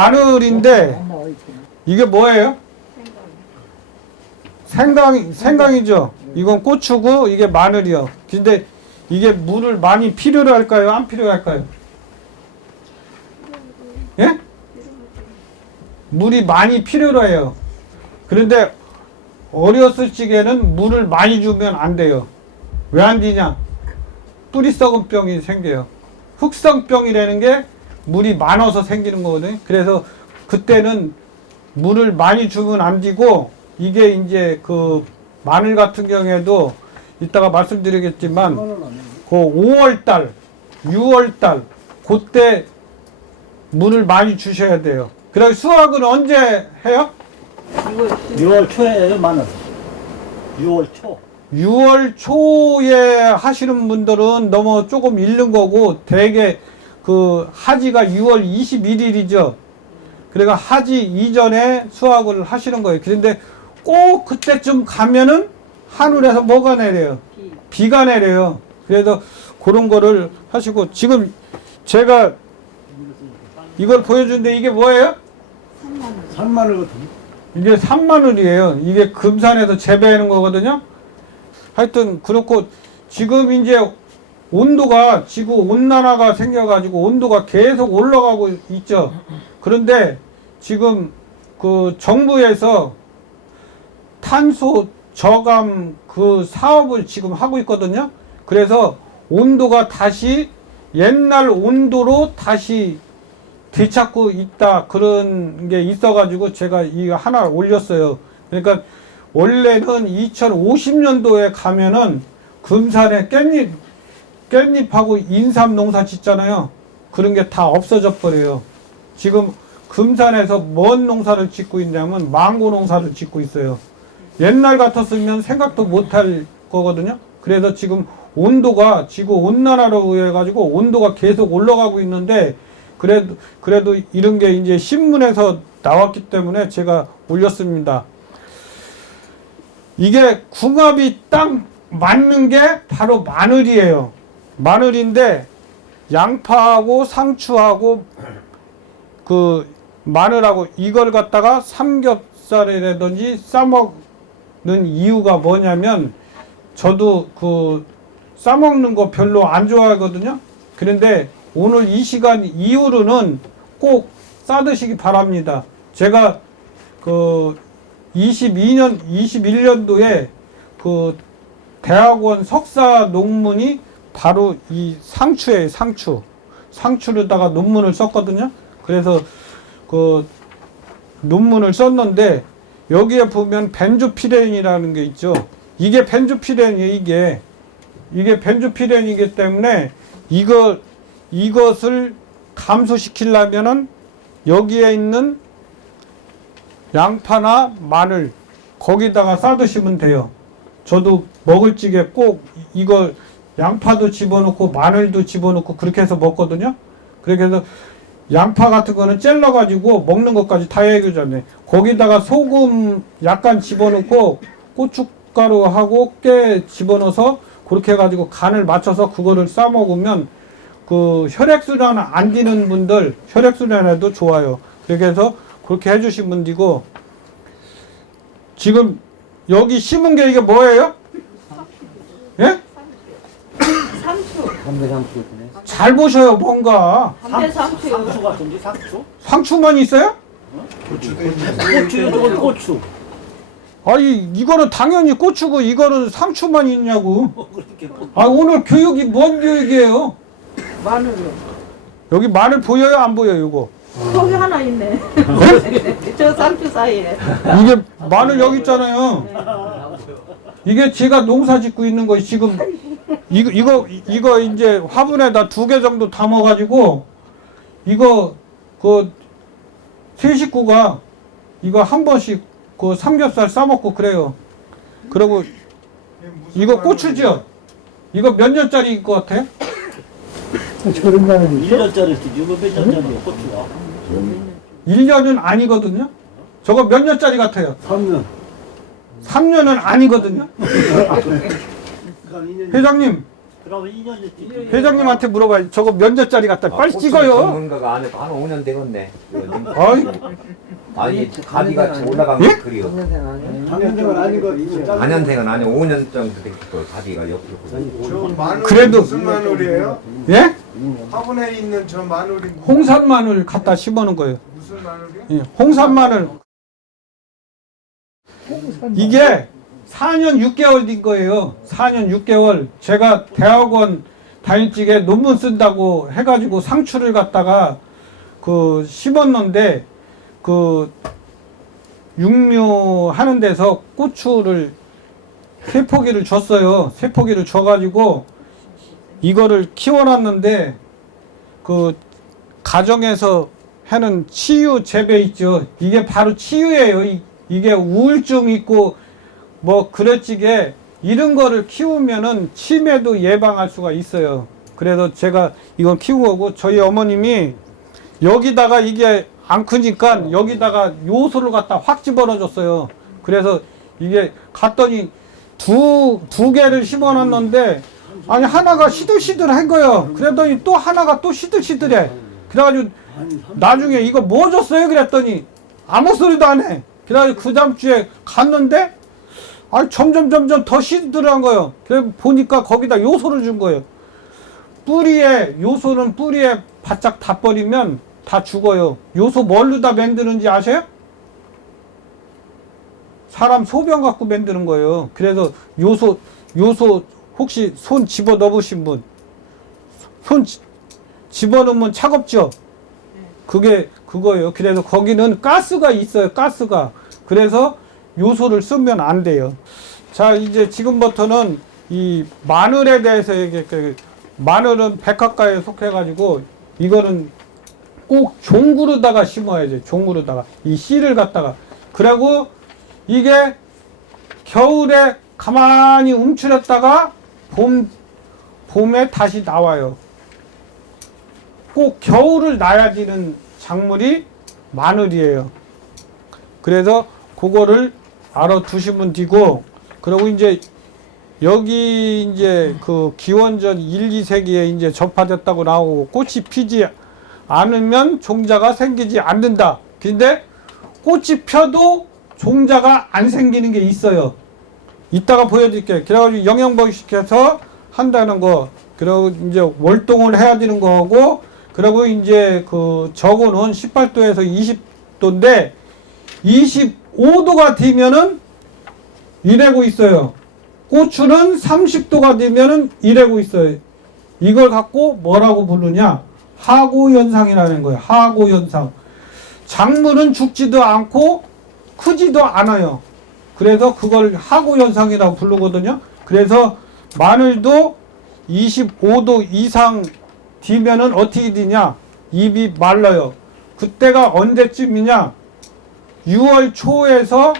마늘인데 이게 뭐예요? 생강이죠. 이건 고추고 이게 마늘이요. 근데 이게 물을 많이 필요로 할까요? 안 필요로 할까요? 예? 물이 많이 필요로 해요. 그런데 어렸을 적에는 물을 많이 주면 안 돼요. 왜 안 되냐? 뿌리 썩은 병이 생겨요. 흑성병이라는 게 물이 많아서 생기는 거거든요. 그래서 그때는 물을 많이 주면 안 되고, 이게 이제 그 마늘 같은 경우에도 이따가 말씀드리겠지만 그 5월달, 6월달 그때 물을 많이 주셔야 돼요. 그래서 수확은 언제 해요? 6월 초에 마늘. 6월 초. 6월 초에 하시는 분들은 너무 조금 잃는 거고, 대개 그 하지가 6월 21일이죠. 그러니까 하지 이전에 수확을 하시는 거예요. 그런데 꼭 그때쯤 가면은 하늘에서 뭐가 내려요? 비가 내려요. 그래서 그런 거를 하시고, 지금 제가 이걸 보여주는데 이게 뭐예요? 산마늘거든요. 이게 산마늘이에요. 이게 금산에서 재배하는 거거든요. 하여튼 그렇고, 지금 이제 온도가 지구 온난화가 생겨가지고 온도가 계속 올라가고 있죠. 그런데 지금 그 정부에서 탄소 저감 그 사업을 지금 하고 있거든요. 그래서 온도가 다시 옛날 온도로 다시 되찾고 있다, 그런 게 있어가지고 제가 이거 하나 올렸어요. 그러니까 원래는 2050년도에 가면은 금산에 깻잎하고 인삼 농사 짓잖아요. 그런 게 다 없어져 버려요. 지금 금산에서 뭔 농사를 짓고 있냐면 망고 농사를 짓고 있어요. 옛날 같았으면 생각도 못할 거거든요. 그래서 지금 온도가 지구 온난화로 해 가지고 온도가 계속 올라가고 있는데, 그래도 이런 게 이제 신문에서 나왔기 때문에 제가 올렸습니다. 이게 궁합이 딱 맞는 게 바로 마늘이에요. 마늘인데 양파하고 상추하고 그 마늘하고 이걸 갖다가 삼겹살이라든지 싸먹는 이유가 뭐냐면, 저도 그 싸먹는 거 별로 안 좋아하거든요. 그런데 오늘 이 시간 이후로는 꼭 싸드시기 바랍니다. 제가 그 21년도에 그 대학원 석사 논문이 바로 이 상추예요. 상추로다가 논문을 썼거든요. 그래서 그 논문을 썼는데, 여기에 보면 벤조피렌이라는 게 있죠. 이게 벤조피렌이에요. 이게 벤조피렌이기 때문에 이것을 감소시키려면은 여기에 있는 양파나 마늘 거기다가 싸드시면 돼요. 저도 먹을 찌개 꼭 이거 양파도 집어넣고 마늘도 집어넣고 그렇게 해서 먹거든요. 그렇게 해서 양파 같은 거는 찔러가지고 먹는 것까지 다 해주잖아요. 거기다가 소금 약간 집어넣고 고춧가루하고 깨 집어넣어서 그렇게 해가지고 간을 맞춰서 그거를 싸 먹으면 그 혈액순환 안 되는 분들 혈액순환에도 좋아요. 그렇게 해서 그렇게 해주시면 되고, 지금 여기 심은 게 이게 뭐예요? 예? 상추. 잘 보셔요, 뭔가. 담배 상추요. 상추 같은데, 상추? 상추만 있어요? 고추, 이쪽은 고추. 아니, 이거는 당연히 고추고 이거는 상추만 있냐고. 그렇게 아, 오늘 교육이 뭔 교육이에요? 마늘요. 여기 마늘 보여요, 안 보여요, 이거? 거기 하나 있네. 저 상추 사이에. 이게 마늘 여기 있잖아요. 이게 제가 농사 짓고 있는 거 지금 이거 이제 화분에다 2개 정도 담아가지고 이거 그 세 식구가 이거 한 번씩 그 삼겹살 싸먹고 그래요. 그리고 이거 고추죠? 이거 몇 년짜리일 것 같아요? 1년짜리 쓰지. 이거 몇 년짜리야, 고추가? 1년은 아니거든요. 저거 몇 년짜리 같아요? 3년. 3년은 아니거든요. 회장님, 그러면 2년 됐지. 회장님한테 물어봐요. 저거 몇 년짜리 같다. 빨리 찍어요. 전문가가 안 해도 한 5년 되겠네. 어이, 아니 가비가 올라간 예? 거 그리요. 작년생은 아니고 4년생은 아니고 5년 정도 됐고 가비가 옆으로. 저 마늘 그래도- 무슨 마늘이에요? 예? 화분에 있는 저 마늘이 홍산 마늘 갖다 심어놓은 거예요. 무슨 마늘이요? 예, 홍산 마늘. 이게 4년 6개월 된 거예요. 4년 6개월. 제가 대학원 다닐 적에 논문 쓴다고 해가지고 상추를 갖다가 그 심었는데 그 육묘 하는 데서 고추를 세 포기를 줬어요. 세 포기를 줘가지고 이거를 키워놨는데 그 가정에서 하는 치유 재배 있죠. 이게 바로 치유예요. 이게 우울증 있고 뭐 그럴지게 이런 거를 키우면은 치매도 예방할 수가 있어요. 그래서 제가 이건 키우고 저희 어머님이 여기다가 이게 안 크니까 여기다가 요소를 갖다 확 집어넣어줬어요. 그래서 이게 갔더니 두 개를 심어놨는데 아니 하나가 시들시들한 거예요. 그랬더니 또 하나가 또 시들시들해. 그래가지고 나중에 이거 뭐 줬어요? 그랬더니 아무 소리도 안 해. 그래가지고 그 다음 주에 갔는데 점점 더 시들한 거예요. 그래서 보니까 거기다 요소를 준 거예요. 요소는 뿌리에 바짝 다 버리면 다 죽어요. 요소 뭘로 다 만드는지 아세요? 사람 소변 갖고 만드는 거예요. 그래서 요소 혹시 손 집어 넣으신 분? 손 집어넣으면 차갑죠? 그게 그거예요. 그래서 거기는 가스가 있어요. 가스가. 그래서 요소를 쓰면 안 돼요. 자, 이제 지금부터는 이 마늘에 대해서 마늘은 백합과에 속해가지고 이거는 꼭 종구로다가 심어야죠. 종구로다가 이 씨를 갖다가. 그리고 이게 겨울에 가만히 움츠렸다가 봄에 다시 나와요. 꼭 겨울을 나야 지는 작물이 마늘이에요. 그래서 그거를 알아두시면 되고, 그리고 이제 여기 이제 그 기원전 1, 2세기에 이제 접화됐다고 나오고 꽃이 피지 않으면 종자가 생기지 않는다. 근데 꽃이 펴도 종자가 안 생기는 게 있어요. 이따가 보여드릴게요. 그래가지고 영양복식해서 한다는 거, 그리고 이제 월동을 해야 되는 거고, 그리고 이제 그 저거는 18도에서 20도인데 25도가 되면은 이래고 있어요. 고추는 30도가 되면은 이래고 있어요. 이걸 갖고 뭐라고 부르냐? 하고현상이라는 거예요. 하고현상. 작물은 죽지도 않고 크지도 않아요. 그래서 그걸 하고현상이라고 부르거든요. 그래서 마늘도 25도 이상 뒤면은 어떻게 되냐? 잎이 말라요. 그때가 언제쯤이냐? 6월 초에서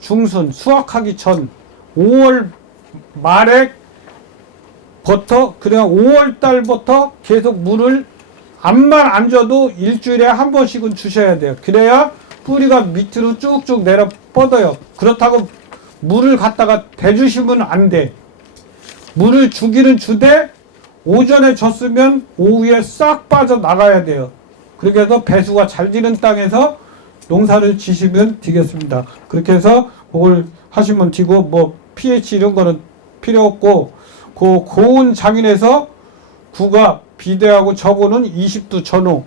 중순, 수확하기 전 5월 말에부터, 그냥 5월 달부터 계속 물을 암만 안 줘도 일주일에 한 번씩은 주셔야 돼요. 그래야 뿌리가 밑으로 쭉쭉 내려 뻗어요. 그렇다고 물을 갖다가 대주시면 안 돼. 물을 주기는 주되 오전에 줬으면 오후에 싹 빠져 나가야 돼요. 그렇게 해서 배수가 잘 되는 땅에서 농사를 지시면 되겠습니다. 그렇게 해서 그걸 하시면 되고, 뭐 pH 이런 거는 필요 없고, 그 고온 장인에서 구가 비대하고 저거는 20도 전후.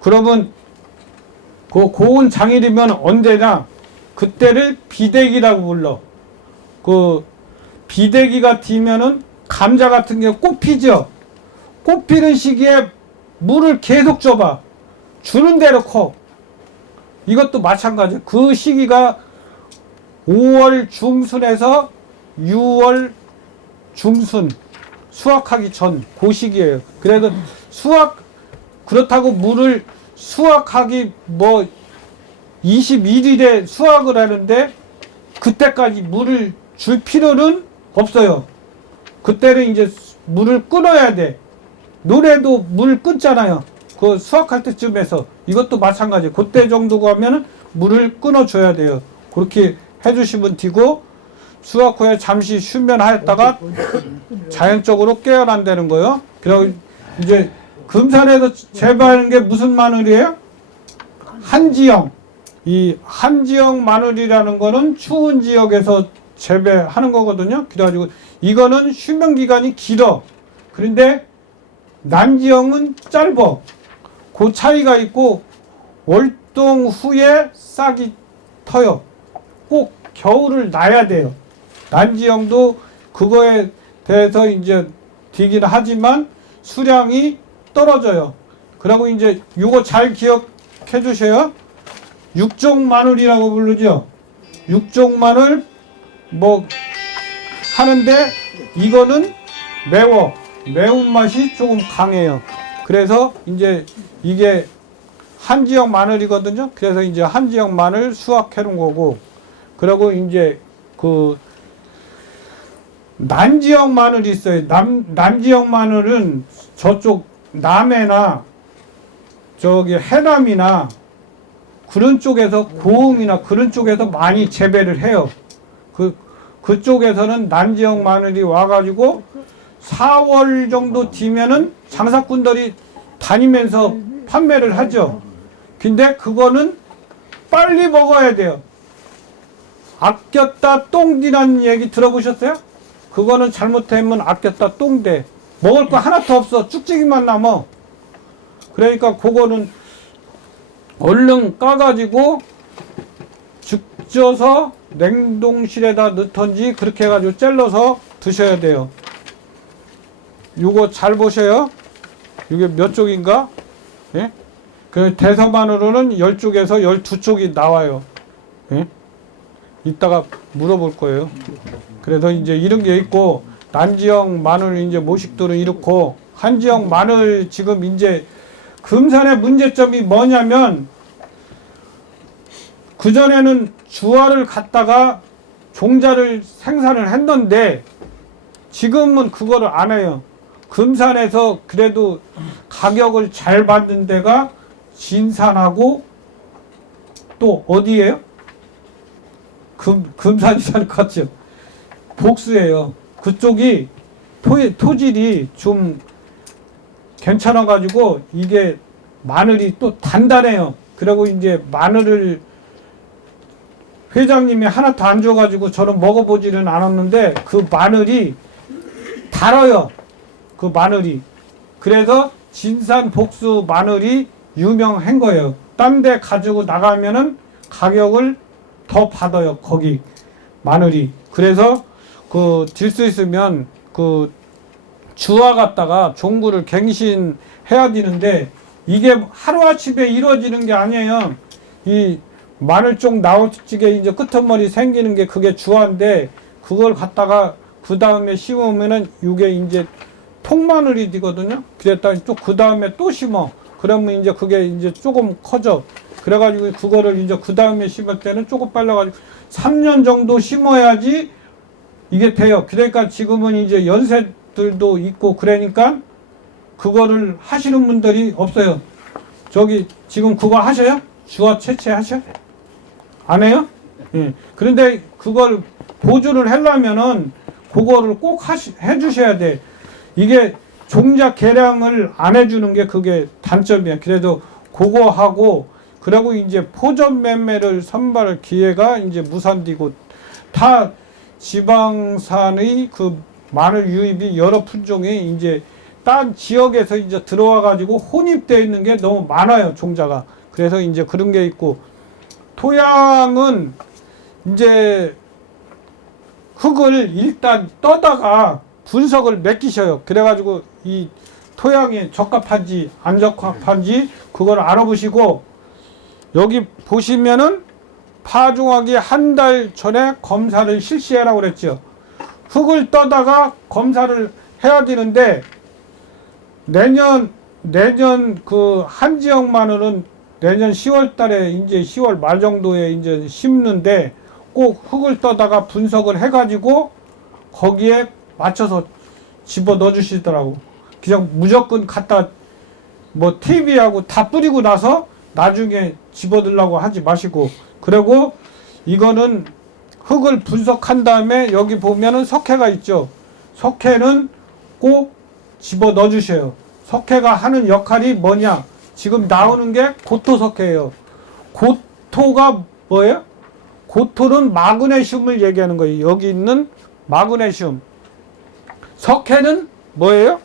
그러면 그 고온 장일이면 언제냐? 그때를 비대기라고 불러. 그 비대기가 뒤면은 감자 같은 게 꽃 피죠. 꽃 피는 시기에 물을 계속 줘봐. 주는 대로 커. 이것도 마찬가지. 그 시기가 5월 중순에서 6월 중순, 수확하기 전, 그 시기예요. 그래서 그렇다고 물을 수확하기 뭐 21일에 수확을 하는데 그때까지 물을 줄 필요는 없어요. 그때는 이제 물을 끊어야 돼. 노래도 물 끊잖아요. 그 수확할 때쯤에서. 이것도 마찬가지. 그때 정도 가면은 물을 끊어줘야 돼요. 그렇게 해주시면 되고, 수확 후에 잠시 휴면하였다가 자연적으로 깨어난다는 거예요. 그리고 이제 금산에서 재배하는 게 무슨 마늘이에요? 한지형. 이 한지형 마늘이라는 거는 추운 지역에서 재배하는 거거든요. 그래가지고 이거는 휴면 기간이 길어. 그런데 난지형은 짧아. 그 차이가 있고 월동 후에 싹이 터요. 꼭 겨울을 놔야 돼요. 난지형도 그거에 대해서 이제 되긴 하지만 수량이 떨어져요. 그리고 이제 요거 잘 기억해 주셔요. 육종 마늘이라고 부르죠. 육종 마늘 뭐 하는데 이거는 매워. 매운맛이 조금 강해요. 그래서 이제 이게 한지형 마늘이거든요. 그래서 이제 한지형 마늘 수확해 놓은 거고, 그리고 이제 그 난지형 마늘이 있어요. 난지형 마늘은 저쪽 남해나 저기 해남이나 그런 쪽에서 고흥이나 그런 쪽에서 많이 재배를 해요. 그쪽에서는 난지형 마늘이 와가지고 4월 정도 뒤면은 장사꾼들이 다니면서 판매를 하죠. 근데 그거는 빨리 먹어야 돼요. 아꼈다 똥디라는 얘기 들어보셨어요? 그거는 잘못하면 아꼈다 똥돼. 먹을 거 하나도 없어. 쭉지기만 남아. 그러니까 그거는 얼른 까가지고 죽져서 냉동실에다 넣던지 그렇게 해가지고 잘라서 드셔야 돼요. 요거 잘 보셔요. 이게 몇 쪽인가? 예? 그 대서마늘로는 10쪽에서 12쪽이 나와요. 예? 이따가 물어볼 거예요. 그래서 이제 이런 게 있고, 난지형 마늘 이제 모식들은 이렇고, 한지형 마늘 지금 이제 금산의 문제점이 뭐냐면, 그전에는 주화를 갖다가 종자를 생산을 했는데, 지금은 그거를 안 해요. 금산에서 그래도 가격을 잘 받는 데가 진산하고 또 어디예요? 금산이라는 것 같죠? 복수예요. 그쪽이 토질이 좀 괜찮아가지고 이게 마늘이 또 단단해요. 그리고 이제 마늘을 회장님이 하나 더 안 줘가지고 저는 먹어보지는 않았는데 그 마늘이 달아요. 그 마늘이. 그래서 진산 복수 마늘이 유명한 거예요. 딴 데 가지고 나가면은 가격을 더 받아요. 거기 마늘이. 그래서 그 들 수 있으면 그 주화 갖다가 종구를 갱신해야 되는데 이게 하루아침에 이루어지는 게 아니에요. 이 마늘 쪽 나오찌게 이제 끄트머리 생기는 게 그게 주화인데 그걸 갖다가 그 다음에 심으면은 이게 이제 통마늘이 되거든요. 그랬다 또 그 다음에 또 심어. 그러면 이제 그게 이제 조금 커져. 그래가지고 그거를 이제 그 다음에 심을 때는 조금 빨라가지고 3년 정도 심어야지 이게 돼요. 그러니까 지금은 이제 연세들도 있고 그러니까 그거를 하시는 분들이 없어요. 저기 지금 그거 하셔요? 주화 채취 하셔? 안 해요? 예. 그런데 그걸 보존을 하려면은 그거를 꼭 해주셔야 돼. 이게 종자 개량을 안 해주는 게 그게 단점이야. 그래도 그거 하고 그리고 이제 포전 매매를 선발 기회가 이제 무산되고 다 지방산의 그 마늘 유입이 여러 품종이 이제 딴 지역에서 이제 들어와 가지고 혼입되어 있는 게 너무 많아요. 종자가. 그래서 이제 그런 게 있고 토양은 이제 흙을 일단 떠다가 분석을 맡기셔요. 그래가지고 이 토양이 적합한지 안 적합한지 그걸 알아보시고 여기 보시면은 파종하기 한 달 전에 검사를 실시하라고 그랬죠. 흙을 떠다가 검사를 해야 되는데 내년 그 한지형 마늘은 내년 10월 달에 이제 10월 말 정도에 이제 심는데 꼭 흙을 떠다가 분석을 해가지고 거기에 맞춰서 집어 넣어 주시더라고. 그냥 무조건 갖다 뭐 TV하고 다 뿌리고 나서 나중에 집어 넣으려고 하지 마시고. 그리고 이거는 흙을 분석한 다음에 여기 보면은 석회가 있죠. 석회는 꼭 집어 넣어 주셔요. 석회가 하는 역할이 뭐냐? 지금 나오는 게 고토석회예요. 고토가 뭐예요? 고토는 마그네슘을 얘기하는 거예요. 여기 있는 마그네슘. 석회는 뭐예요?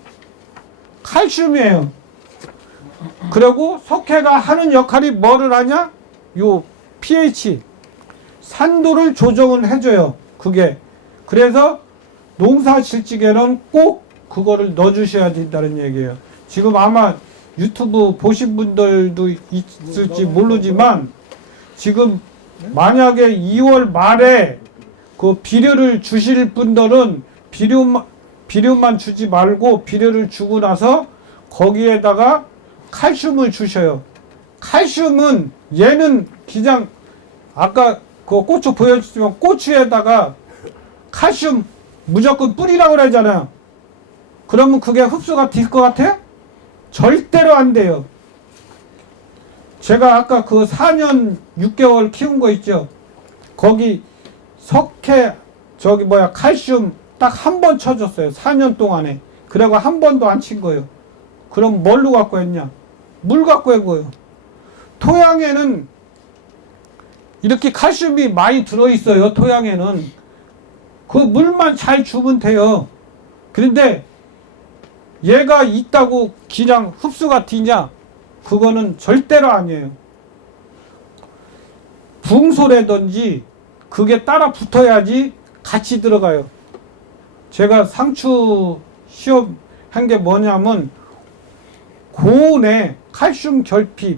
칼슘이에요. 그리고 석회가 하는 역할이 뭐를 하냐? 요 pH 산도를 조정을 해줘요. 그게 그래서 농사실직에는 꼭 그거를 넣어주셔야 된다는 얘기예요. 지금 아마 유튜브 보신 분들도 있을지 모르지만 지금 만약에 2월 말에 그 비료를 주실 분들은 비료만 주지 말고 비료를 주고 나서 거기에다가 칼슘을 주셔요. 칼슘은 얘는 그냥 아까 그 고추 보여주지만 고추에다가 칼슘 무조건 뿌리라고 그러잖아요. 그러면 그게 흡수가 될 것 같아요? 절대로 안 돼요. 제가 아까 그 4년 6개월 키운 거 있죠. 거기 석회 칼슘 딱 한 번 쳐줬어요. 4년 동안에. 그리고 한 번도 안 친 거예요. 그럼 뭘로 갖고 했냐? 물 갖고 해고요. 토양에는 이렇게 칼슘이 많이 들어있어요. 토양에는. 그 물만 잘 주면 돼요. 그런데 얘가 있다고 그냥 흡수가 되냐? 그거는 절대로 아니에요. 붕소라든지 그게 따라 붙어야지 같이 들어가요. 제가 상추 시험한 게 뭐냐면 고온에 칼슘 결핍이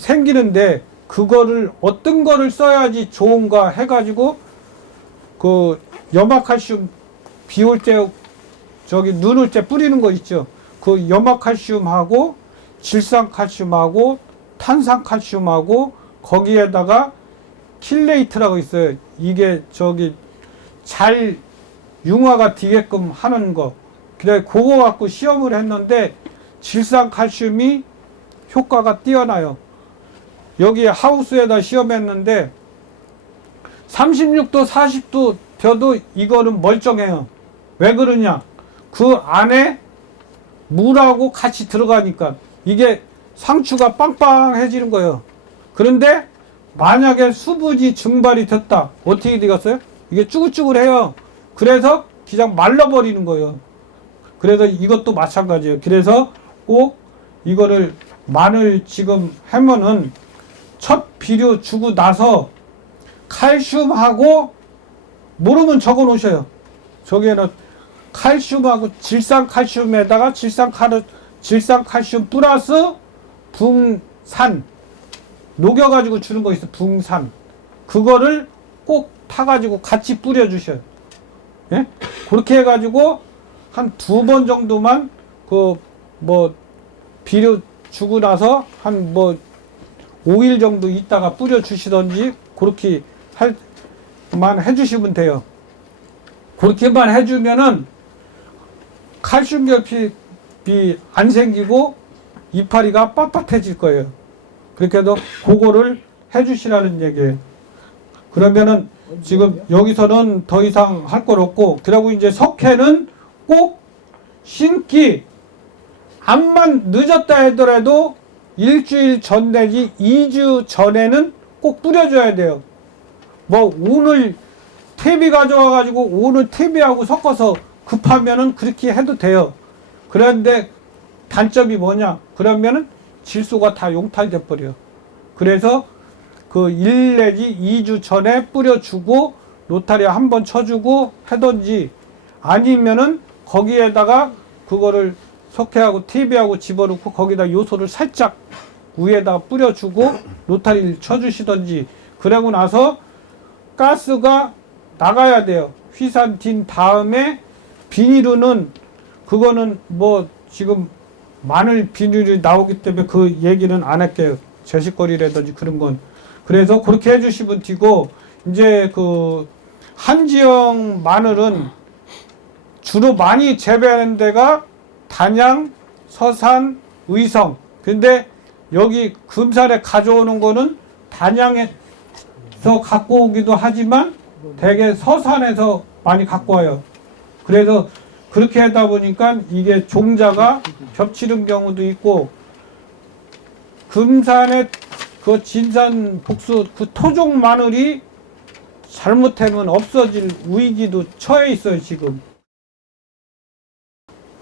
생기는데 그거를 어떤 거를 써야지 좋은가 해가지고 그 염화칼슘 비 올 때 눈 올 때 뿌리는 거 있죠. 그 염화칼슘하고 질산칼슘하고 탄산칼슘하고 거기에다가 킬레이트라고 있어요. 이게 잘 융화가 되게끔 하는 거. 그래 그거 갖고 시험을 했는데 질산칼슘이 효과가 뛰어나요. 여기 하우스에다 시험했는데 36도 40도 펴도 이거는 멀쩡해요. 왜 그러냐? 그 안에 물하고 같이 들어가니까 이게 상추가 빵빵해지는 거예요. 그런데 만약에 수분이 증발이 됐다. 어떻게 되겠어요? 이게 쭈글쭈글해요. 그래서 그냥 말라버리는 거예요. 그래서 이것도 마찬가지예요. 그래서 꼭 이거를 마늘 지금 하면은 첫 비료 주고 나서 칼슘하고 모르면 적어 놓으셔요. 저기에는 칼슘하고 질산칼슘에다가 질산칼슘 플러스 붕산 녹여가지고 주는 거 있어. 붕산 그거를 꼭 타가지고 같이 뿌려주셔요. 예? 그렇게 해가지고 한 2번 정도만 비료 주고 나서 한 5일 정도 있다가 뿌려주시던지 그렇게 만 해주시면 돼요. 그렇게만 해주면은 칼슘 결핍이 안 생기고 이파리가 빳빳해질 거예요. 그렇게 해도 그거를 해주시라는 얘기예요. 그러면은 지금 여기서는 더 이상 할 건 없고, 그리고 이제 석회는 꼭 심기 암만 늦었다 하더라도 일주일 전 내지 2주 전에는 꼭 뿌려줘야 돼요. 오늘 퇴비 가져와가지고 오늘 퇴비하고 섞어서 급하면은 그렇게 해도 돼요. 그런데 단점이 뭐냐? 그러면은 질소가 다 용탈돼 버려요. 그래서 그 1 내지 2주 전에 뿌려주고 로타리아 한번 쳐주고 하던지, 아니면은 거기에다가 그거를 석회하고 퇴비하고 집어넣고 거기다 요소를 살짝 위에다 뿌려주고 로타리를 쳐주시던지, 그러고 나서 가스가 나가야 돼요. 휘산 딘 다음에 비닐은 그거는 지금 마늘 비닐이 나오기 때문에 그 얘기는 안 할게요. 제식거리라든지 그런 건. 그래서 그렇게 해주시면 되고, 이제 그 한지형 마늘은 주로 많이 재배하는 데가 단양, 서산, 의성. 근데 여기 금산에 가져오는 거는 단양에서 갖고 오기도 하지만 대개 서산에서 많이 갖고 와요. 그래서 그렇게 하다 보니까 이게 종자가 겹치는 경우도 있고, 금산의 그 진산 복수 그 토종 마늘이 잘못하면 없어질 위기도 처해 있어요, 지금.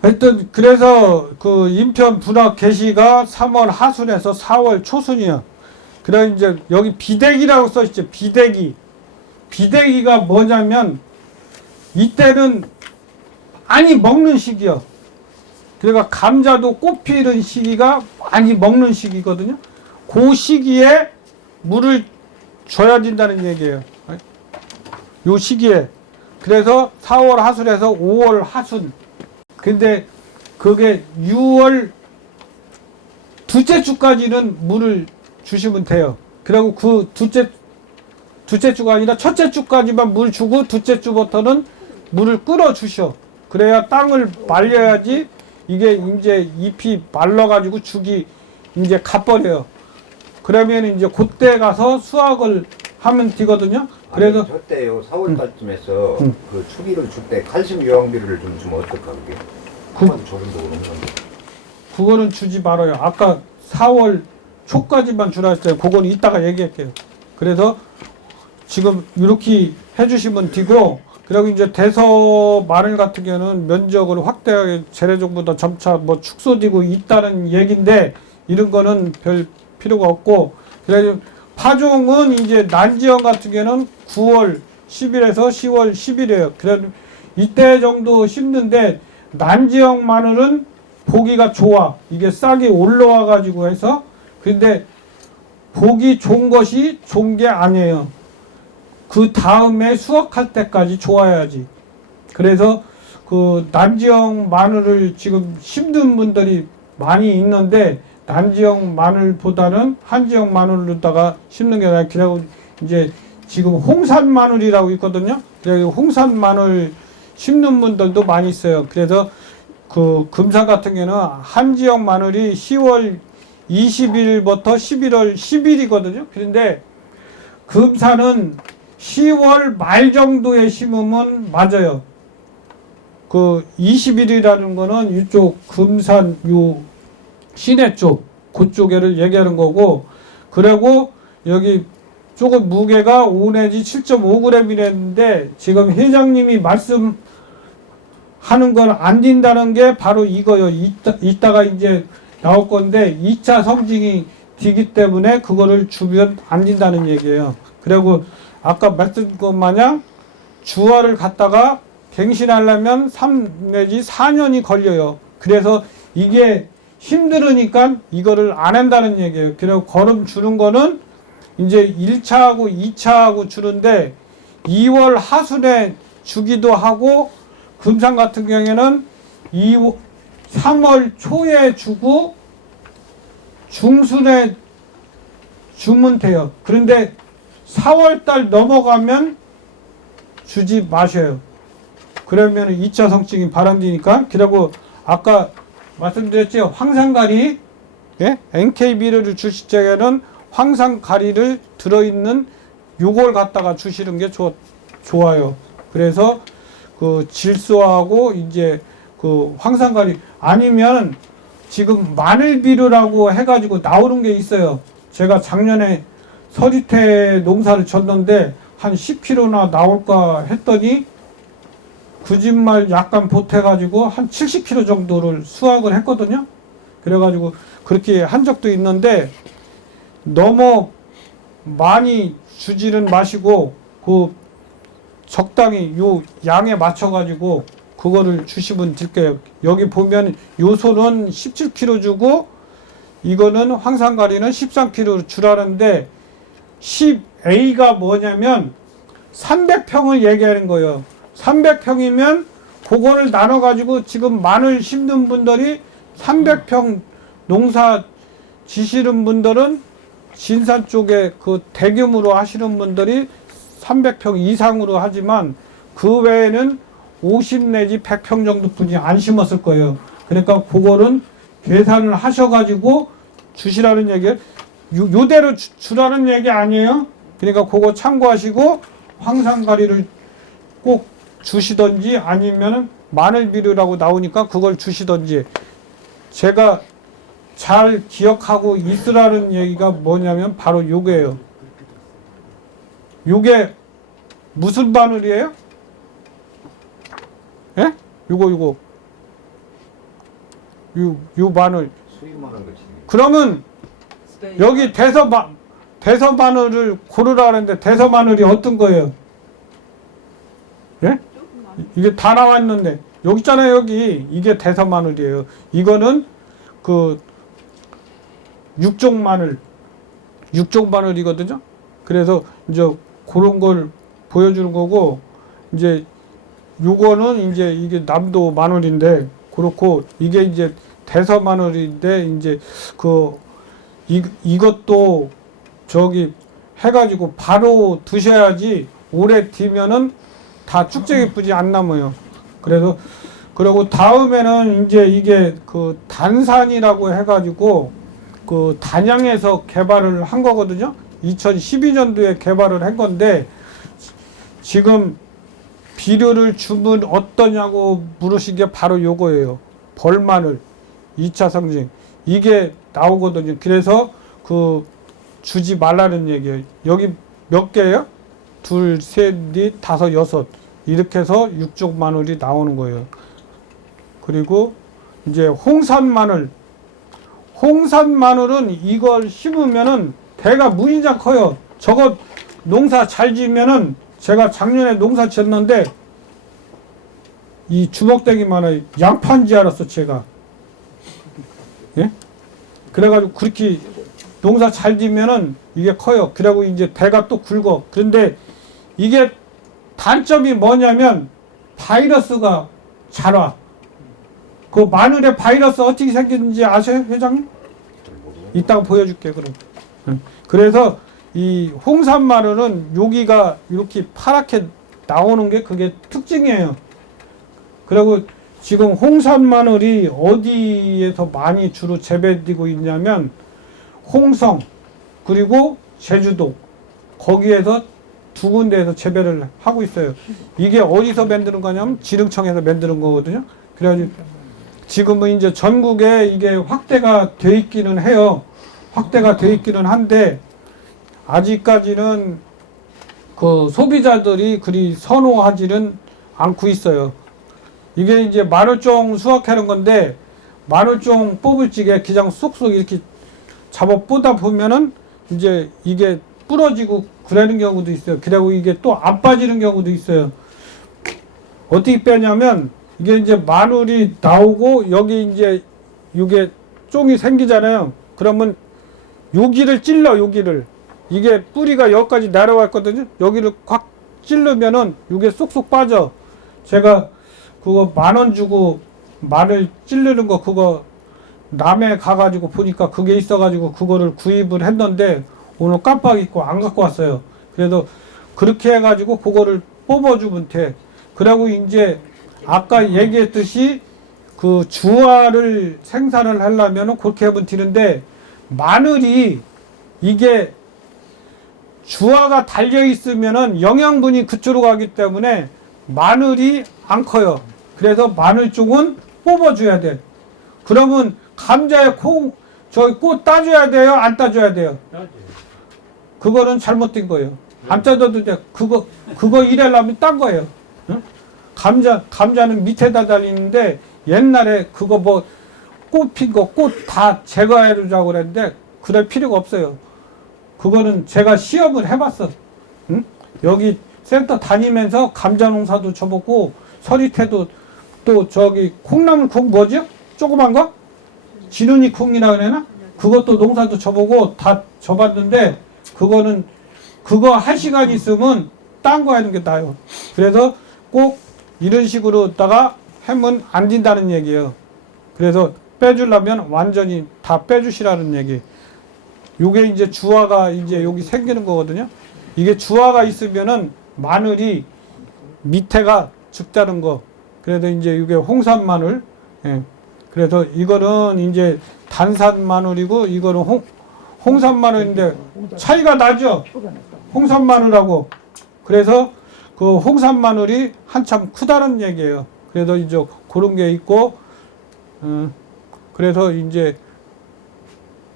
하여튼 그래서 그 인편 분화 개시가 3월 하순에서 4월 초순이야. 그래 이제 여기 비대기라고 써있죠. 비대기. 비대기가 뭐냐면 이때는 많이 먹는 시기요. 그러니까 감자도 꽃 피는 시기가 많이 먹는 시기거든요. 그 시기에 물을 줘야 된다는 얘기예요. 요 시기에. 그래서 4월 하순에서 5월 하순. 근데 그게 6월 둘째 주까지는 물을 주시면 돼요. 그리고 그 둘째 주가 아니라 첫째 주까지만 물 주고 둘째 주부터는 물을 끌어 주셔. 그래야 땅을 말려야지 이게 이제 잎이 말라가지고 죽이 이제 가버려요. 그러면 이제 그때 가서 수확을 하면 되거든요. 그래서 아니, 저때요 4월 달쯤에서 그 추비를 줄 때 칼슘 요양비를 좀 주면 어떨까 그게? 한번 조금도 그런데. 그거는 주지 말아요. 아까 4월 초까지만 주라 했어요. 그건 이따가 얘기할게요. 그래서 지금 이렇게 해주시면 되고, 그리고 이제 대서 마늘 같은 경우는 면적을 확대하게 재래종보다 점차 뭐 축소되고 있다는 얘기인데, 이런 거는 별 필요가 없고, 그래서 파종은 이제 난지형 같은 경우는 9월 10일에서 10월 10일이에요. 그래도 이때 정도 심는데, 난지형 마늘은 보기가 좋아. 이게 싹이 올라와 가지고 해서. 근데 보기 좋은 것이 좋은 게 아니에요. 그 다음에 수확할 때까지 좋아야지. 그래서 그 난지형 마늘을 지금 심는 분들이 많이 있는데, 난지형 마늘보다는 한지형 마늘로다가 심는 게 아니라, 그리고 이제 지금 홍산 마늘이라고 있거든요. 그래서 홍산 마늘 심는 분들도 많이 있어요. 그래서 그 금산 같은 경우는 한지형 마늘이 10월 20일부터 11월 10일이거든요. 그런데 금산은 10월 말 정도에 심으면 맞아요. 그 20일이라는 거는 이쪽 금산 요 시내 쪽 그쪽에를 얘기하는 거고, 그리고 여기 조금 무게가 5 내지 7.5g이랬는데 지금 회장님이 말씀하는 건 안 된다는 게 바로 이거요. 이따가 이제 나올 건데 2차 성징이 되기 때문에 그거를 주면 안 된다는 얘기예요. 그리고 아까 말씀드린 것 마냥 주화를 갖다가 갱신하려면 3 내지 4년이 걸려요. 그래서 이게 힘들으니까 이거를 안 한다는 얘기예요. 그리고 거름 주는 거는 이제 1차하고 2차하고 주는데 2월 하순에 주기도 하고, 금산 같은 경우에는 3월 초에 주고 중순에 주면 돼요. 그런데 4월 달 넘어가면 주지 마셔요. 그러면 2차 성증이 바람되니까. 그리고 아까 말씀드렸죠. 황산가리, 예? NK비료를 주실 적에는 황산가리를 들어있는 요걸 갖다가 주시는 게 좋아요. 그래서 그 질소하고 이제 그 황산가리, 아니면 지금 마늘비료라고 해가지고 나오는 게 있어요. 제가 작년에 서리태 농사를 졌는데 한 10kg나 나올까 했더니 거짓말 약간 보태가지고 한 70kg 정도를 수확을 했거든요. 그래가지고 그렇게 한 적도 있는데, 너무 많이 주지는 마시고 그 적당히 요 양에 맞춰가지고 그거를 주시면 될게요. 여기 보면 요소는 17kg 주고 이거는 황산가리는 13kg 주라는데, 10A가 뭐냐면 300평을 얘기하는 거예요. 300평이면 그거를 나눠가지고 지금 마늘 심는 분들이 300평 농사 지시는 분들은 진산 쪽에 그 대규모로 하시는 분들이 300평 이상으로 하지만 그 외에는 50 내지 100평 정도 뿐이 안 심었을 거예요. 그러니까 그거는 계산을 하셔가지고 주시라는 얘기예요. 요대로 주라는 얘기 아니에요. 그러니까 그거 참고하시고 황산가리를 꼭 주시던지 아니면은 마늘비료라고 나오니까 그걸 주시던지. 제가 잘 기억하고 있으라는 얘기가 뭐냐면 바로 요게요. 요게 무슨 마늘이에요? 예? 요거 요 마늘. 수입만한 거지. 그러면 여기 대서 마늘을 고르라 하는데 대서 마늘이 어떤 거예요? 예? 이게 다 나왔는데 여기 있잖아요. 여기 이게 대서 마늘이에요. 이거는 그 육종 마늘이거든요. 그래서 이제 그런 걸 보여주는 거고, 이제 요거는 이제 이게 남도 마늘인데 그렇고, 이게 이제 대서 마늘인데 이제 이것도 저기 해가지고 바로 드셔야지 오래 뒤면은 다 쭉쭉 뿌지 안 남아요. 그래서 그리고 다음에는 이제 이게 그 단산이라고 해가지고 그 단양에서 개발을 한 거거든요. 2012년도에 개발을 한 건데, 지금 비료를 주면 어떠냐고 물으신 게 바로 요거예요. 벌마늘 2차 성징 이게 나오거든요. 그래서 그 주지 말라는 얘기예요. 여기 몇 개예요? 둘, 셋, 넷, 다섯, 여섯 이렇게 해서 육종 마늘이 나오는 거예요. 그리고 이제 홍산 마늘은 이걸 심으면은 대가 무지장 커요. 저거 농사 잘 지으면은, 제가 작년에 농사 지었는데 이 주먹대기만한 양파인 줄 알았어 제가. 예? 그래가지고 그렇게 농사 잘 지면은 이게 커요. 그리고 이제 대가 또 굵어. 그런데 이게 단점이 뭐냐면 바이러스가 잘 와. 그 마늘에 바이러스 어떻게 생기는지 아세요, 회장님? 이따가 보여줄게 그럼. 그래서 이 홍산 마늘은 여기가 이렇게 파랗게 나오는 게 그게 특징이에요. 그리고 지금 홍산 마늘이 어디에서 많이 주로 재배되고 있냐면 홍성 그리고 제주도 거기에서 두 군데에서 재배를 하고 있어요. 이게 어디서 만드는 거냐면 지능청에서 만드는 거거든요. 그래가지고 지금은 이제 전국에 이게 확대가 돼 있기는 해요. 확대가 돼 있기는 한데 아직까지는 그 소비자들이 그리 선호하지는 않고 있어요. 이게 이제 마늘종 수확하는 건데, 마늘종 뽑을 적에 그냥 쏙쏙 이렇게 잡아 보다 보면은 이제 이게 부러지고 그러는 경우도 있어요. 그리고 이게 또 안 빠지는 경우도 있어요. 어떻게 빼냐면 이게 이제 마늘이 나오고 여기 이제 이게 쫑이 생기잖아요. 그러면 여기를 찔러, 여기를. 이게 뿌리가 여기까지 내려왔거든요. 여기를 콱 찔르면은 이게 쏙쏙 빠져. 제가 그거 10,000원 주고 마늘 찌르는 거 그거 남해 가가지고 보니까 그게 있어가지고 그거를 구입을 했는데 오늘 깜빡 잊고 안 갖고 왔어요. 그래서 그렇게 해가지고 그거를 뽑아주면 돼. 그리고 이제 아까 얘기했듯이 그 주화를 생산을 하려면 그렇게 하면 되는데, 마늘이 이게 주화가 달려 있으면은 영양분이 그쪽으로 가기 때문에 마늘이 안 커요. 그래서 마늘종은 뽑아줘야 돼. 그러면 감자에 저기 꽃 따줘야 돼요? 안 따줘야 돼요? 그거는 잘못된 거예요. 안 따줘도 돼. 그거 일하려면 딴 거예요. 응? 감자는 밑에다 달리는데 옛날에 그거 뭐 꽃 핀 거 꽃 다 제거해주자고 그랬는데 그럴 필요가 없어요. 그거는 제가 시험을 해봤어. 응? 여기 센터 다니면서 감자 농사도 쳐보고 서리태도 또 저기 콩나물 콩 뭐죠? 조그만 거? 지눈이 콩이라 그러나? 그것도 농사도 쳐보고 다 쳐봤는데 그거는 그거 할 시간 있으면 딴 거 하는 게 나아요. 그래서 꼭 이런 식으로다가 하면 안 된다는 얘기예요. 그래서 빼주려면 완전히 다 빼주시라는 얘기. 요게 이제 주화가 이제 여기 생기는 거거든요. 이게 주화가 있으면은 마늘이 밑에가 죽다는 거. 그래서 이제 이게 홍산 마늘. 예. 그래서 이거는 이제 단산 마늘이고 이거는 홍산 마늘인데 차이가 나죠. 홍산 마늘하고. 그래서 그 홍산 마늘이 한참 크다는 얘기예요. 그래서 이제 그런 게 있고, 그래서 이제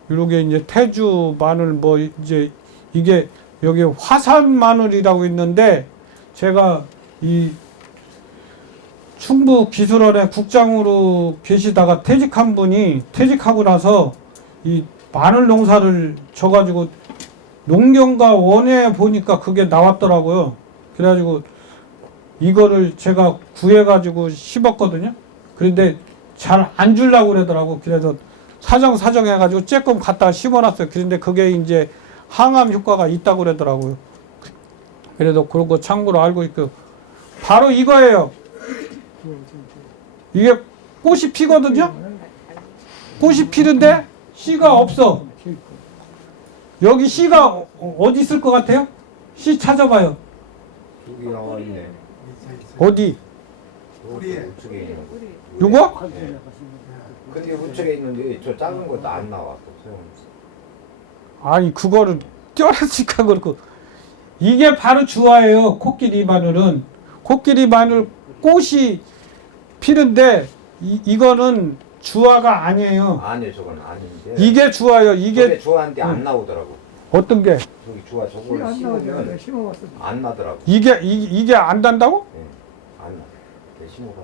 이렇게 이제 태주 마늘 뭐 이제 이게 여기 화산 마늘이라고 있는데, 제가 이 충북 기술원에 국장으로 계시다가 퇴직한 분이 퇴직하고 나서 이 마늘 농사를 져가지고 농경과 원에 보니까 그게 나왔더라고요. 그래가지고 이거를 제가 구해가지고 심었거든요. 그런데 잘 안 주려고 그러더라고. 그래서 사정 해가지고 조금 갖다 심어놨어요. 그런데 그게 이제 항암 효과가 있다고 그러더라고요. 그래도 그런 거 참고로 알고 있고, 바로 이거예요. 이게 꽃이 피거든요. 꽃이 피는데 씨가 없어. 여기 씨가 어디 있을 것 같아요? 씨 찾아봐요. 여기 나와 있네. 어디? 뿌리에. 우측에 있는 거. 요거? 네. 근데 우측에 있는데 저 작은 것도 안 나왔어. 소용없어. 아니 그거를 떼어내니까 그렇고, 이게 바로 주화예요. 코끼리 마늘은. 코끼리 마늘 꽃이 피는데 이거는 주화가 아니에요. 아니요, 저건 아닌데. 이게 주화예요. 저게 이게 좋아하는데 안 나오더라고. 어떤 게? 저기 좋아, 저걸 심으면 안 나더라고. 이게 안 단다고? 예, 안 나. 내 심어봐.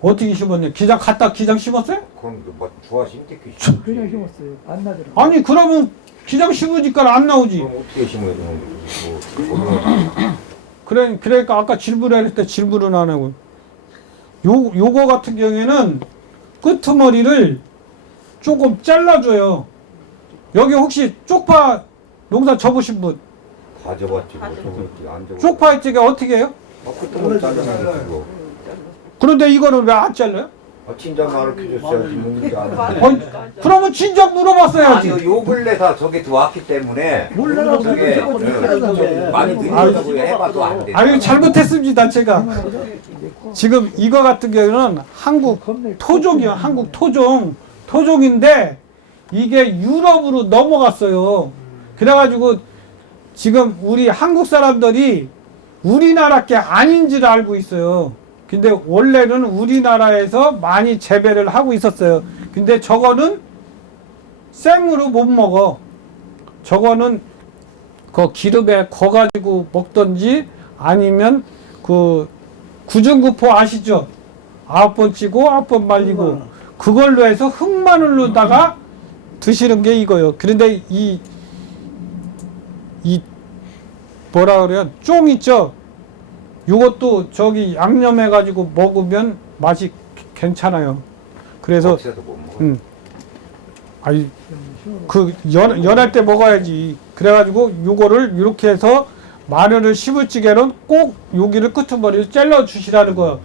어떻게 심었냐? 기장 심었어요? 그럼 뭐 좋아 심대기 그냥 심었어요. 안 나더라고요. 아니 그러면 기장 심으니까 안 나오지. 그럼 어떻게 심어야 되는 거지? 그러니까 아까 질문할 때 질문은 안 하고, 요거 같은 경우에는 끄트머리를 조금 잘라줘요. 여기 혹시 쪽파 농사 접으신 분? 다 접었지. 뭐 저거 안 접어. 쪽파 쪽에 어떻게 해요? 그때 뭐 잘라면 그거. 그런데 이거는 왜 안 잘라요? 친정 가르쳐줬어야지. 뭔지 알아. 그러면 진작 물어봤어야지. 아니요, 요 근래사 저게 들어왔기 때문에 몰라요. 저게 저거 좀 많이 늘려다고 해봐도 안 돼. 아유 잘못했습니다 제가. 지금 이거 같은 경우는 한국 토종이요. 한국 토종인데 이게 유럽으로 넘어갔어요. 그래가지고 지금 우리 한국 사람들이 우리나라 게 아닌 줄 알고 있어요. 근데 원래는 우리나라에서 많이 재배를 하고 있었어요. 근데 저거는 생으로 못 먹어. 저거는 그 기름에 거가지고 먹던지, 아니면 그 구중구포 아시죠? 9번 찌고 9번 말리고 그걸로 해서 흑마늘로다가 드시는 게 이거예요. 그런데 이 뭐라 그래요? 쫑 있죠? 요것도 저기 양념해가지고 먹으면 맛이 괜찮아요. 그래서 없어도 못 먹어. 아니 그 연할 때 먹어야지. 그래가지고 요거를 이렇게 해서 마늘을 심을 적에는 꼭 여기를 끄트머리를 잘라 주시라는 거예요.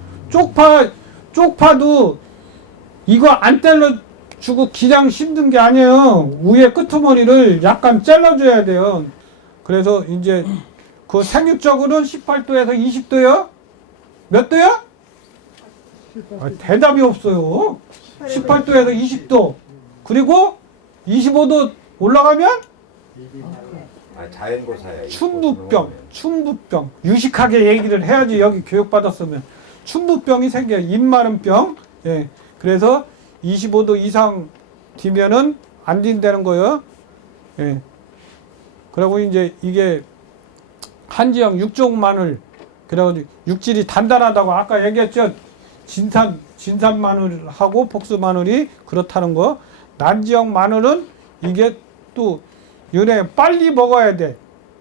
쪽파도 이거 안 잘라 주고 기장 심는 게 아니에요. 위에 끄트머리를 약간 잘라 줘야 돼요. 그래서 이제 그 생육적으로는 18도에서 20도요? 몇 도요? 대답이 없어요. 18도에서 20도. 그리고 25도 올라가면 자연고사야. 충부병. 유식하게 얘기를 해야지. 여기 교육받았으면. 충부병이 생겨요. 입마름병. 예. 그래서 25도 이상 뒤면은 안 된다는 거예요. 예. 그리고 이제 이게 한지형 육종 마늘, 그래가지고 육질이 단단하다고 아까 얘기했죠. 진산 마늘하고 복수 마늘이 그렇다는 거. 난지형 마늘은 이게 또 연애 빨리 먹어야 돼.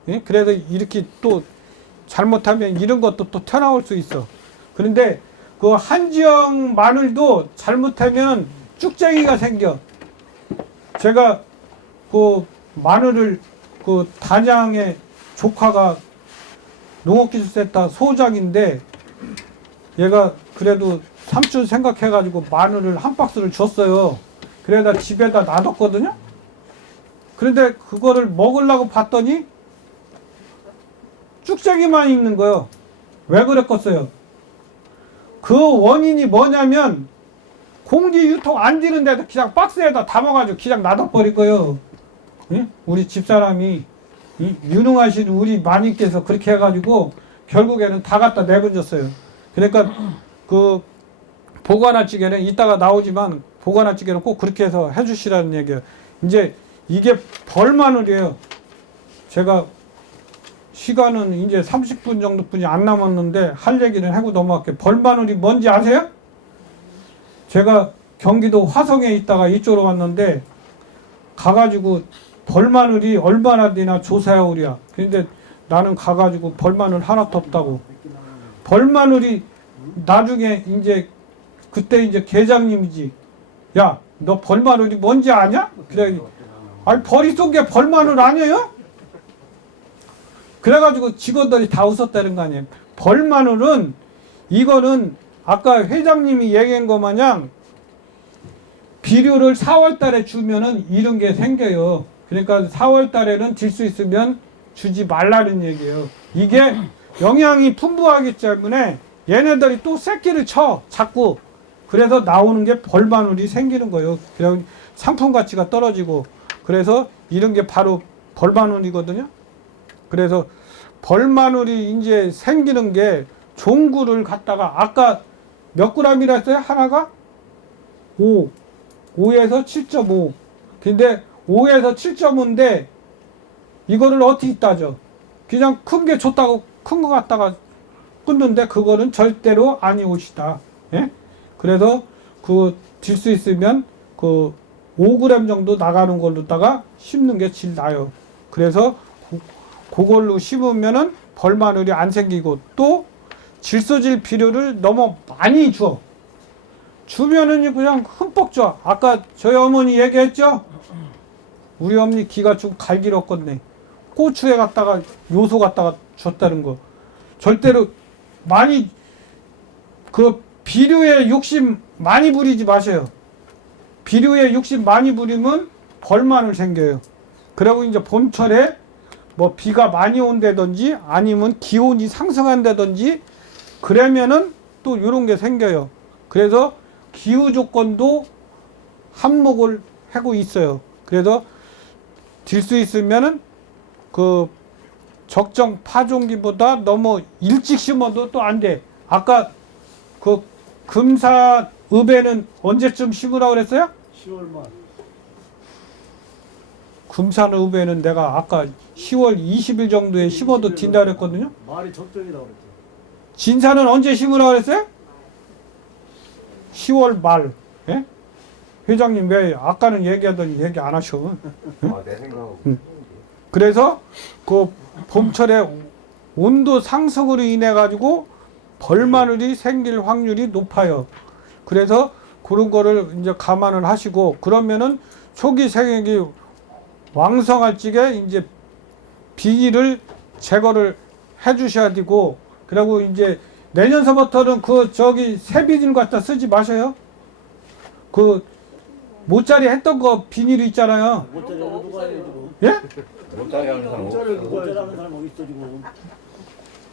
예? 그래서 이렇게 또 잘못하면 이런 것도 또 튀어나올 수 있어. 그런데 그 한지형 마늘도 잘못하면 쭉쟁이가 생겨. 제가 그 마늘을 그 단양의 조카가 농업기술센터 소장인데, 얘가 그래도 삼촌 생각해가지고 마늘을 한 박스를 줬어요. 그래다 집에다 놔뒀거든요. 그런데 그거를 먹으려고 봤더니 쭉쟁이만 있는 거예요. 왜 그랬겠어요? 그 원인이 뭐냐면 공기 유통 안 되는데도 그냥 박스에다 담아가지고 그냥 놔둬버릴 거예요. 응? 우리 집사람이 유능하신 우리 마님께서 그렇게 해가지고 결국에는 다 갖다 내버렸어요. 그러니까 그 보관할찌개는 이따가 나오지만 보관할찌개는 꼭 그렇게 해서 해주시라는 얘기예요. 이제 이게 벌마늘이에요. 제가 시간은 이제 30분 정도뿐이 안 남았는데 할 얘기는 하고 넘어갈게요. 벌마늘이 뭔지 아세요? 제가 경기도 화성에 있다가 이쪽으로 왔는데 가가지고 벌마늘이 얼마나 되나 조사해 오랴. 근데 나는 가가지고 벌마늘 하나도 없다고. 벌마늘이 나중에 이제 그때 이제 계장님이지. 야, 너 벌마늘이 뭔지 아냐? 그래. 아니 벌이 쏜 게 벌마늘 아니에요? 그래가지고 직원들이 다 웃었다는 거 아니에요. 벌마늘은 이거는 아까 회장님이 얘기한 거 마냥 비료를 4월 달에 주면은 이런 게 생겨요. 그러니까 4월 달에는 질 수 있으면 주지 말라는 얘기예요. 이게 영양이 풍부하기 때문에 얘네들이 또 새끼를 쳐 자꾸. 그래서 나오는 게 벌마늘이 생기는 거예요. 그냥 상품 가치가 떨어지고. 그래서 이런 게 바로 벌마늘이거든요. 그래서 벌마늘이 이제 생기는 게 종구를 갖다가 아까 몇 g이라 했어요? 하나가? 5에서 7.5. 근데 5에서 7.5인데 이거를 어떻게 따져? 그냥 큰 게 좋다고 큰 거 갖다가 끊는데 그거는 절대로 아니오시다. 예? 그래서 그 질 수 있으면 그 5g 정도 나가는 걸로다가 심는 게 질 나요. 그래서 그걸로 심으면은 벌마늘이 안 생기고 또 질소질 비료를 너무 많이 줘. 주면은 그냥 흠뻑 줘. 아까 저희 어머니 얘기했죠? 우리 어머니 기가 좀 갈기렀겠네. 고추에 갖다가 요소 갖다가 줬다는 거. 절대로 많이 그 비료에 욕심 많이 부리지 마세요. 비료에 욕심 많이 부리면 벌마늘 생겨요. 그리고 이제 봄철에 뭐 비가 많이 온다든지 아니면 기온이 상승한다든지 그러면은 또 이런 게 생겨요. 그래서 기후 조건도 한몫을 하고 있어요. 그래서 질 수 있으면은 그 적정 파종기보다 너무 일찍 심어도 또 안 돼. 아까 그 금사읍에는 언제쯤 심으라고 그랬어요? 10월 말. 금산읍에는 내가 아까 10월 20일 정도에 심어도 딘다 그랬거든요. 말이 적정이라고 그랬죠. 진사는 언제 심으라고 그랬어요? 10월 말. 예? 회장님 왜 아까는 얘기하더니 얘기 안 하셔? 내 생각하고. 그래서 그 봄철에 온도 상승으로 인해 가지고 벌마늘이 생길 확률이 높아요. 그래서 그런 거를 이제 감안을 하시고 그러면은 초기 생육이 왕성할 적에 이제 비닐을 제거를 해 주셔야 되고 그리고 이제 내년서부터는 그 저기 새 비닐 갖다 쓰지 마셔요. 그 모짜리 했던 거 비닐 있잖아요. 모짜리 누가 해 지금? 예? 못자리 하는 사람 없어. 모짜리 하는 사람 어디 있어 지금?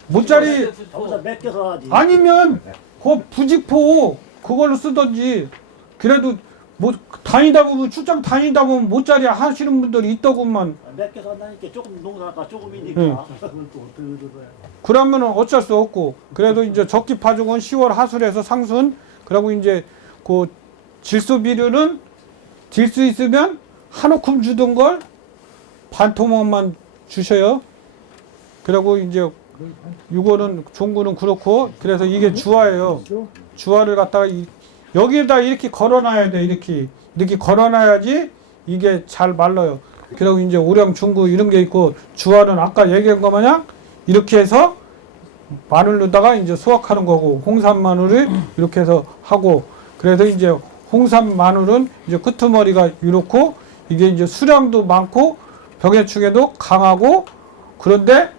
모짜리 거기다 몇 개 사야지. 아니면 그 부직포 그걸로 쓰던지 그래도 뭐 다니다 보면 출장 다니다 보면 모짜리 하시는 분들이 있더구만. 몇 개 산다니까 조금 농사가 조금이니까. 응. 그건 또 어떻게 들어야? 그러면은 어쩔 수 없고 그래도 이제 적기 파종은 10월 하순에서 상순 그리고 이제 그 질소 비료는 질 수 있으면 한 오큼 주던 걸 반 토막만 주셔요. 그리고 이제 이거는 종구는 그렇고 그래서 이게 주화예요. 주화를 갖다가 여기에다 이렇게 걸어놔야 돼. 이렇게 걸어놔야지 이게 잘 말라요. 그리고 이제 오령 중구 이런 게 있고 주화는 아까 얘기한 거 마냥 이렇게 해서 마늘 넣다가 이제 수확하는 거고 홍삼 마늘을 이렇게 해서 하고 그래서 이제 홍삼 마늘은 이제 끄트머리가 이렇고 이게 이제 수량도 많고 병해충에도 강하고 그런데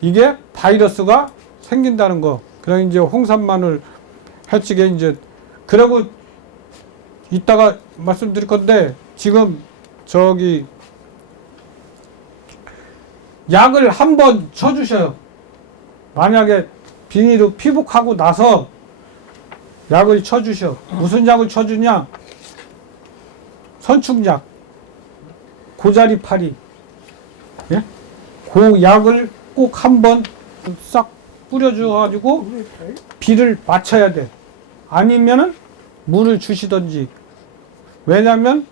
이게 바이러스가 생긴다는 거. 그래서 이제 홍삼 마늘 해치게 이제 그리고 이따가 말씀드릴 건데 지금 저기 약을 한번 쳐주셔요. 만약에 비닐로 피복하고 나서 약을 쳐주셔. 무슨 약을 쳐주냐? 선충약, 고자리파리. 예? 그 약을 꼭 한번 싹 뿌려줘가지고 비를 맞춰야 돼. 아니면은 물을 주시던지. 왜냐면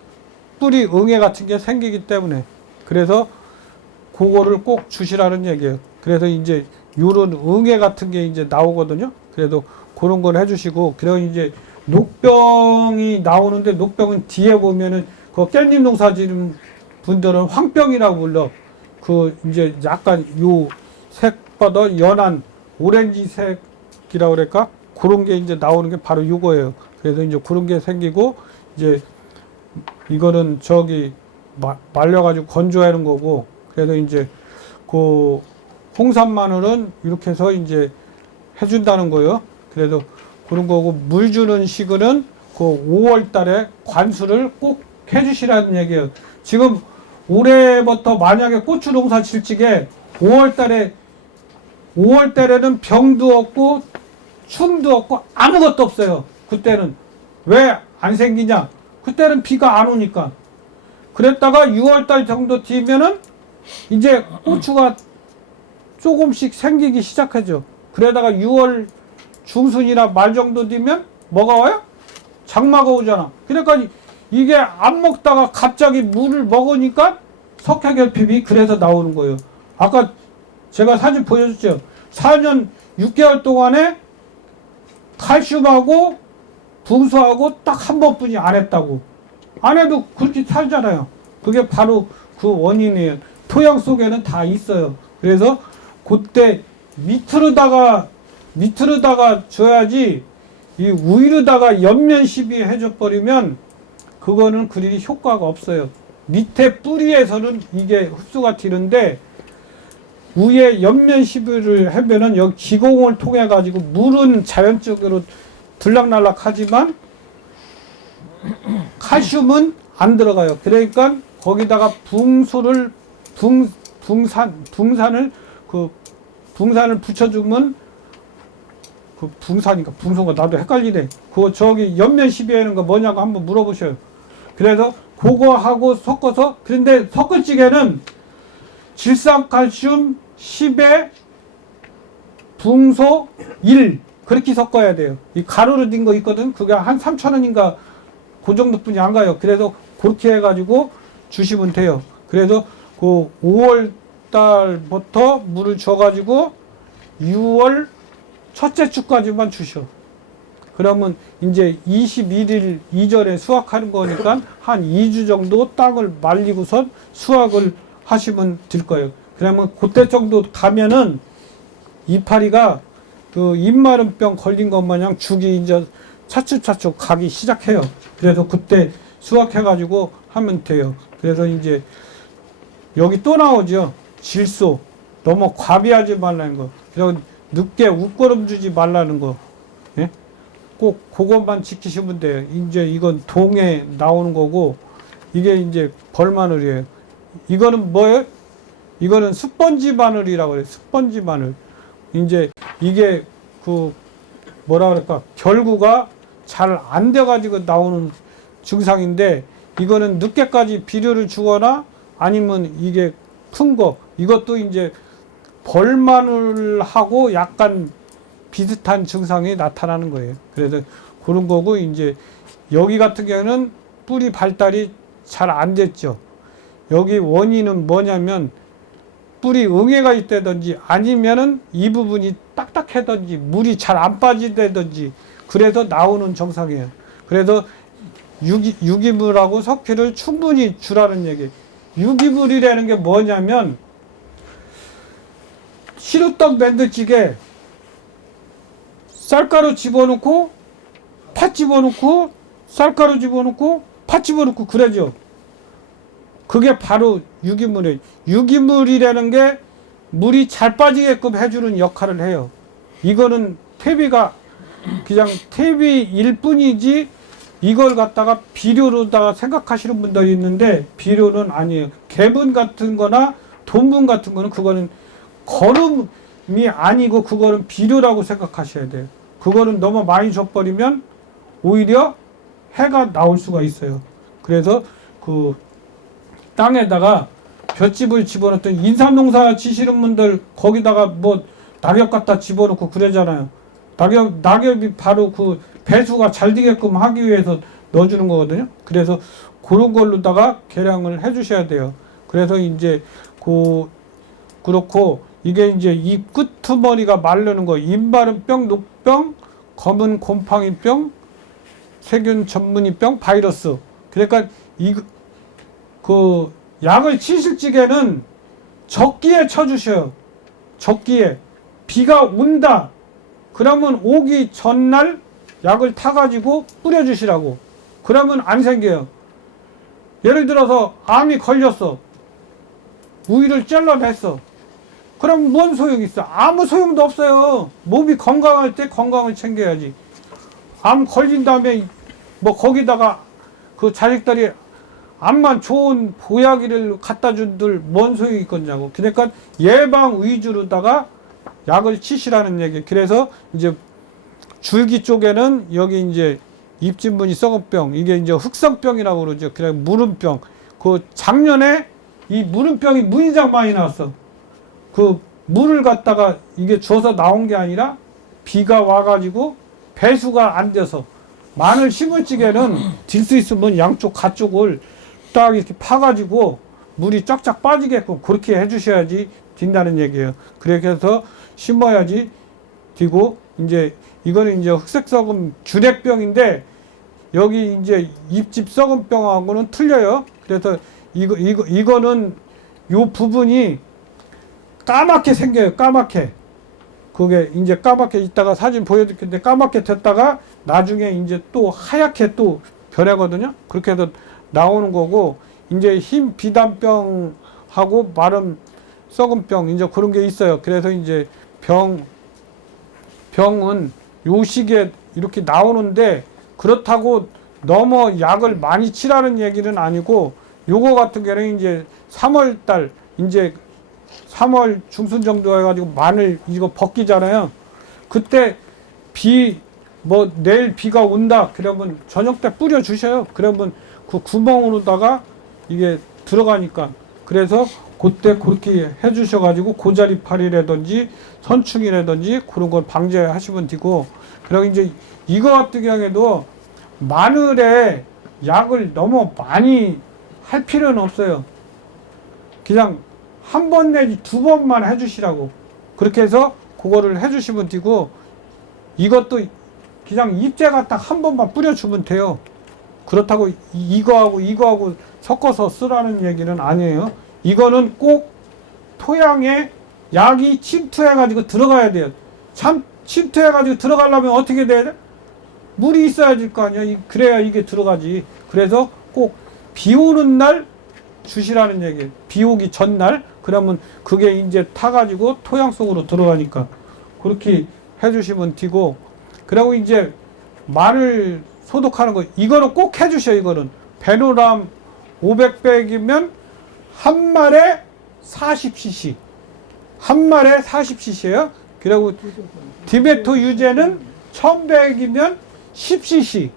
뿌리 응애 같은 게 생기기 때문에. 그래서 그거를 꼭 주시라는 얘기예요. 그래서 이제 요런 응애 같은 게 이제 나오거든요. 그래도 그런 걸 해주시고, 그리고 이제 녹병이 나오는데, 녹병은 뒤에 보면은 그 깻잎 농사 지는 분들은 황병이라고 불러. 그 이제 약간 요 색보다 연한 오렌지 색이라고 그럴까? 그런 게 이제 나오는 게 바로 요거예요. 그래서 이제 그런 게 생기고, 이제 이거는 저기 말려가지고 건조하는 거고, 그래서 이제 그 홍산 마늘은 이렇게 해서 이제 해준다는 거예요. 그래서 그런 거고, 물 주는 시기는 그 5월 달에 관수를 꼭 해주시라는 얘기예요. 지금 올해부터 만약에 고추 농사 질 적에 5월 달에는 병도 없고 춤도 없고 아무것도 없어요. 그때는 왜 안 생기냐? 그때는 비가 안 오니까. 그랬다가 6월 달 정도 뒤면은 이제 고추가 조금씩 생기기 시작하죠. 그러다가 6월 중순이나 말 정도 되면 뭐가 와요? 장마가 오잖아. 그러니까 이게 안 먹다가 갑자기 물을 먹으니까 석회결핍이 그래서 나오는 거예요. 아까 제가 사진 보여줬죠. 4년 6개월 동안에 칼슘하고 붕수하고 딱 한 번뿐이 안 했다고. 안 해도 그렇게 살잖아요. 그게 바로 그 원인이에요. 토양 속에는 다 있어요. 그래서 그때 밑으로다가 줘야지, 이 위로다가 옆면 시비 해줘 버리면 그거는 그리 효과가 없어요. 밑에 뿌리에서는 이게 흡수가 되는데, 위에 옆면 시비를 하면은 여기 기공을 통해 가지고 물은 자연적으로 들락날락 하지만 칼슘은 안 들어가요. 그러니까 거기다가 붕산을 붙여주면, 그 붕산이니까 붕소가 나도 헷갈리네. 그거 저기 옆면 시비하는 거 뭐냐고 한번 물어보셔요. 그래서 그거하고 섞어서, 그런데 섞을 적에는 질산칼슘 10에 붕소 1 그렇게 섞어야 돼요. 이 가루로 된 거 있거든. 그게 한 3,000원인가 그 정도뿐이 안 가요. 그래서 그렇게 해가지고 주시면 돼요. 그래서 그 5월 달부터 물을 줘가지고 6월 첫째 주까지만 주셔. 그러면 이제 21일 이전에 수확하는 거니까 한 2주 정도 땅을 말리고선 수확을 하시면 될 거예요. 그러면 그때 정도 가면은 이파리가 그 입마름병 걸린 것 마냥 죽이 이제 차츰차츰 가기 시작해요. 그래서 그때 수확해가지고 하면 돼요. 그래서 이제 여기 또 나오죠. 질소. 너무 과비하지 말라는 거. 그래서 늦게 웃거름 주지 말라는 거. 예? 꼭 그것만 지키시면 돼요. 이제 이건 동에 나오는 거고, 이게 이제 벌마늘이에요. 이거는 뭐예요? 이거는 스펀지 마늘이라고 해요. 스펀지 마늘. 이제 이게 그 뭐라 그럴까? 결구가 잘 안 돼가지고 나오는 증상인데, 이거는 늦게까지 비료를 주거나 아니면 이게 큰 거, 이것도 이제 벌마늘하고 약간 비슷한 증상이 나타나는 거예요. 그래서 그런 거고, 이제 여기 같은 경우는 뿌리 발달이 잘 안 됐죠. 여기 원인은 뭐냐면 뿌리 응애가 있다든지 아니면은 이 부분이 딱딱하든지 물이 잘 안 빠지다든지 그래서 나오는 정상이에요. 그래서 유기물하고 석회를 충분히 주라는 얘기예요. 유기물이라는 게 뭐냐면, 시루떡 만들찌개 쌀가루 집어넣고 팥 집어넣고 쌀가루 집어넣고 팥 집어넣고 그러죠. 그게 바로 유기물이에요. 유기물이라는 게 물이 잘 빠지게끔 해주는 역할을 해요. 이거는 퇴비가 그냥 퇴비일 뿐이지, 이걸 갖다가 비료로다가 생각하시는 분들이 있는데 비료는 아니에요. 개분 같은 거나 돈분 같은 거는 그거는 거름이 아니고 그거는 비료라고 생각하셔야 돼요. 그거는 너무 많이 줘버리면 오히려 해가 나올 수가 있어요. 그래서 그 땅에다가 볏짚을 집어넣던 인삼농사 지시는 분들 거기다가 뭐 낙엽 갖다 집어넣고 그러잖아요. 낙엽이 바로 그 배수가 잘 되게끔 하기 위해서 넣어주는 거거든요. 그래서 그런 걸로다가 계량을 해주셔야 돼요. 그래서 이제 그렇고 이게 이제 이 끄트머리가 마르는 거, 임바른병, 녹병, 검은 곰팡이병, 세균 전문이병, 바이러스. 그러니까 그 약을 치실 적에는 적기에 쳐주셔요. 적기에 비가 온다. 그러면 오기 전날 약을 타가지고 뿌려주시라고. 그러면 안 생겨요. 예를 들어서 암이 걸렸어. 우위를 잘라냈어. 그럼 뭔 소용이 있어? 아무 소용도 없어요. 몸이 건강할 때 건강을 챙겨야지. 암 걸린 다음에 뭐 거기다가 그 자식들이 암만 좋은 보약이를 갖다 준들 뭔 소용이 있겠냐고. 그러니까 예방 위주로다가 약을 치시라는 얘기. 그래서 이제 줄기 쪽에는 여기 이제 입진무늬 썩은병, 이게 이제 흑성병이라고 그러죠. 그래 무름병. 그 작년에 이 무름병이 무지장 많이 나왔어. 그 물을 갖다가 이게 줘서 나온 게 아니라 비가 와가지고 배수가 안 돼서 마늘 심을 적에는 들 수 있으면 양쪽 가쪽을 딱 이렇게 파가지고 물이 쫙쫙 빠지게끔 그렇게 해주셔야지 된다는 얘기예요. 그렇게 해서 심어야지 되고, 이제 이거는 이제 흑색썩은 주렉병인데 여기 이제 잎집 썩은병하고는 틀려요. 그래서 이거는 요 부분이 까맣게 생겨요. 까맣게. 그게 이제 까맣게 이따가 사진 보여드릴 텐데 까맣게 됐다가 나중에 이제 또 하얗게 또 변하거든요. 그렇게 해서 나오는 거고, 이제 흰 비단병하고 마름 썩은 병, 이제 그런 게 있어요. 그래서 이제 병은 요 시기에 이렇게 나오는데, 그렇다고 너무 약을 많이 치라는 얘기는 아니고, 요거 같은 경우는 이제 3월달, 이제 3월 중순 정도 해가지고 마늘 이거 벗기잖아요. 그때 뭐 내일 비가 온다 그러면 저녁 때 뿌려 주셔요. 그러면 그 구멍으로다가 이게 들어가니까. 그래서 그때 그렇게 해 주셔가지고 고자리파리라든지 선충이라든지 그런 걸 방제하시면 되고. 그리고 이제 이거 같은 경우에도 마늘에 약을 너무 많이 할 필요는 없어요. 그냥 한 번 내지 두 번만 해주시라고. 그렇게 해서 그거를 해주시면 되고, 이것도 그냥 잎제 갖다 한 번만 뿌려주면 돼요. 그렇다고 이거하고 섞어서 쓰라는 얘기는 아니에요. 이거는 꼭 토양에 약이 침투해가지고 들어가야 돼요. 침투해가지고 들어가려면 어떻게 돼야 돼? 물이 있어야 될 거 아니야. 그래야 이게 들어가지. 그래서 꼭 비 오는 날 주시라는 얘기예요. 비 오기 전날. 그러면 그게 이제 타가지고 토양 속으로 들어가니까 그렇게 해주시면 되고. 그리고 이제 마늘 소독하는 거, 이거는 꼭 해주셔요. 이거는 베노람 500백이면 한 말에 40cc, 한 말에 40cc예요. 그리고 디메토 유제는 1000백이면 10cc.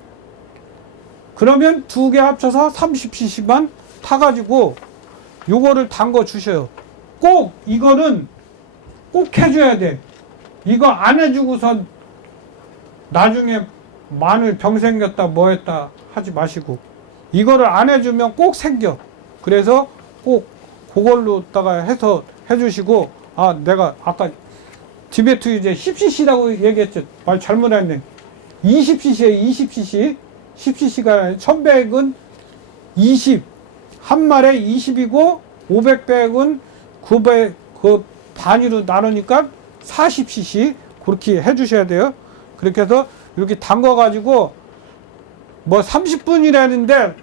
그러면 두 개 합쳐서 30cc만 타가지고 요거를 담궈 주셔요. 꼭 이거는 꼭 해줘야 돼. 이거 안 해주고선 나중에 마늘 병 생겼다 뭐 했다 하지 마시고, 이거를 안 해주면 꼭 생겨. 그래서 꼭 그걸로다가 해서 해주시고. 아, 내가 아까 디메토 유제 10cc라고 얘기했죠. 말 잘못했네. 20cc에 20cc. 10cc가 1000백은 20, 한 말에 20이고 500백은 900, 그 단위로 나누니까 40cc 그렇게 해주셔야 돼요. 그렇게 해서 이렇게 담가 가지고 뭐 30분이라는데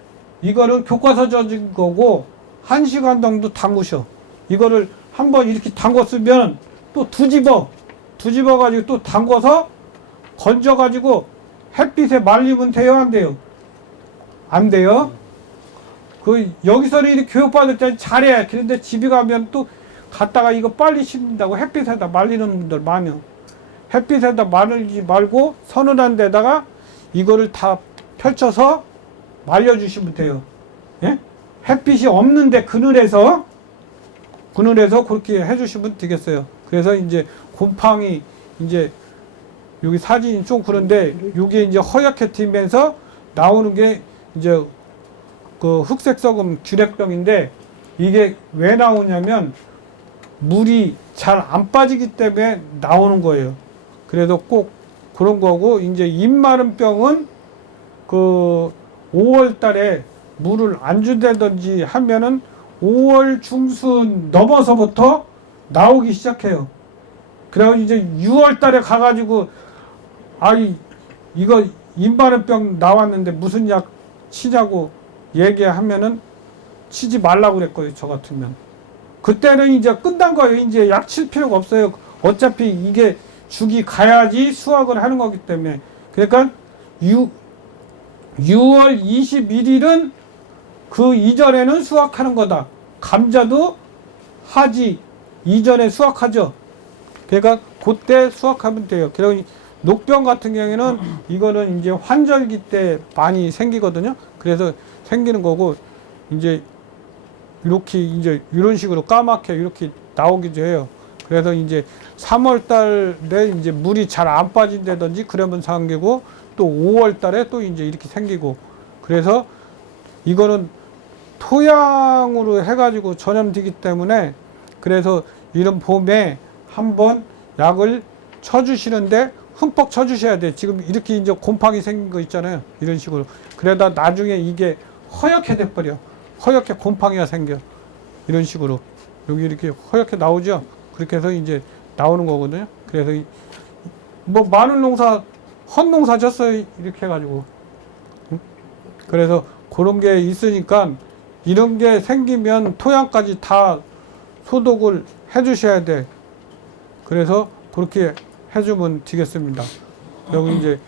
이거는 교과서 젖은 거고 1시간 정도 담그셔. 이거를 한번 이렇게 담궜으면 또 뒤집어 가지고 또 담궈서 건져 가지고 햇빛에 말리면 돼요, 안 돼요? 안 돼요? 여기서는 이렇게 교육받을 때 잘해. 그런데 집에 가면 또 갔다가 이거 빨리 심는다고 햇빛에다 말리는 분들 많아요. 햇빛에다 말리지 말고 서늘한 데다가 이거를 다 펼쳐서 말려주시면 돼요. 예? 햇빛이 없는데 그늘에서 그늘에서 그렇게 해주시면 되겠어요. 그래서 이제 곰팡이 이제 여기 사진이 좀 그런데 이게 이제 허옇게 튀면서 나오는 게 이제 그 흑색 썩음 균핵병인데 이게 왜 나오냐면 물이 잘 안 빠지기 때문에 나오는 거예요. 그래서 꼭 그런 거고 이제 입마른 병은 그 5월 달에 물을 안 준다든지 하면은 5월 중순 넘어서부터 나오기 시작해요. 그래가지고 이제 6월 달에 가가지고 아이 이거 입마른 병 나왔는데 무슨 약 치자고 얘기하면은 치지 말라고 그랬거든요. 저 같으면 그때는 이제 끝난 거예요. 이제 약 칠 필요가 없어요. 어차피 이게 죽이 가야지 수확을 하는 거기 때문에. 그러니까 6월 21일은 그 이전에는 수확하는 거다. 감자도 하지 이전에 수확하죠. 그러니까 그때 수확하면 돼요. 그리고 녹병 같은 경우에는 이거는 이제 환절기 때 많이 생기거든요. 그래서 생기는 거고 이제 이렇게 이제 이런 식으로 까맣게 이렇게 나오기도 해요. 그래서 이제 3월 달에 이제 물이 잘 안 빠진다든지 그러면 생기고 또 5월 달에 또 이제 이렇게 생기고 그래서 이거는 토양으로 해가지고 전염되기 때문에 그래서 이런 봄에 한번 약을 쳐주시는데 흠뻑 쳐주셔야 돼. 지금 이렇게 이제 곰팡이 생긴 거 있잖아요. 이런 식으로. 그러다 나중에 이게 허옇게 돼버려. 허옇게 곰팡이가 생겨. 이런 식으로. 여기 이렇게 허옇게 나오죠. 그렇게 해서 이제 나오는 거거든요. 그래서 뭐 마늘 농사, 헛농사 졌어요. 이렇게 해가지고. 응? 그래서 그런 게 있으니까 이런 게 생기면 토양까지 다 소독을 해 주셔야 돼. 그래서 그렇게 해주면 되겠습니다. 여기 이제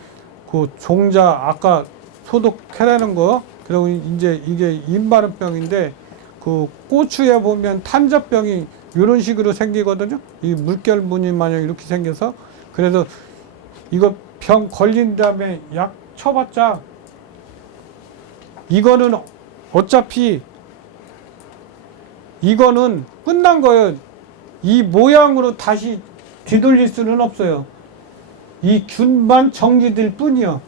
그 종자 아까 소독해라는 거, 그리고 이제 이게 입마른병인데 그 고추에 보면 탄저병이 이런 식으로 생기거든요. 이 물결 무늬 마냥 이렇게 생겨서 그래서 이거 병 걸린 다음에 약 쳐봤자 이거는 어차피 이거는 끝난 거예요. 이 모양으로 다시 뒤돌릴 수는 없어요. 이 균만 정지될 뿐이요.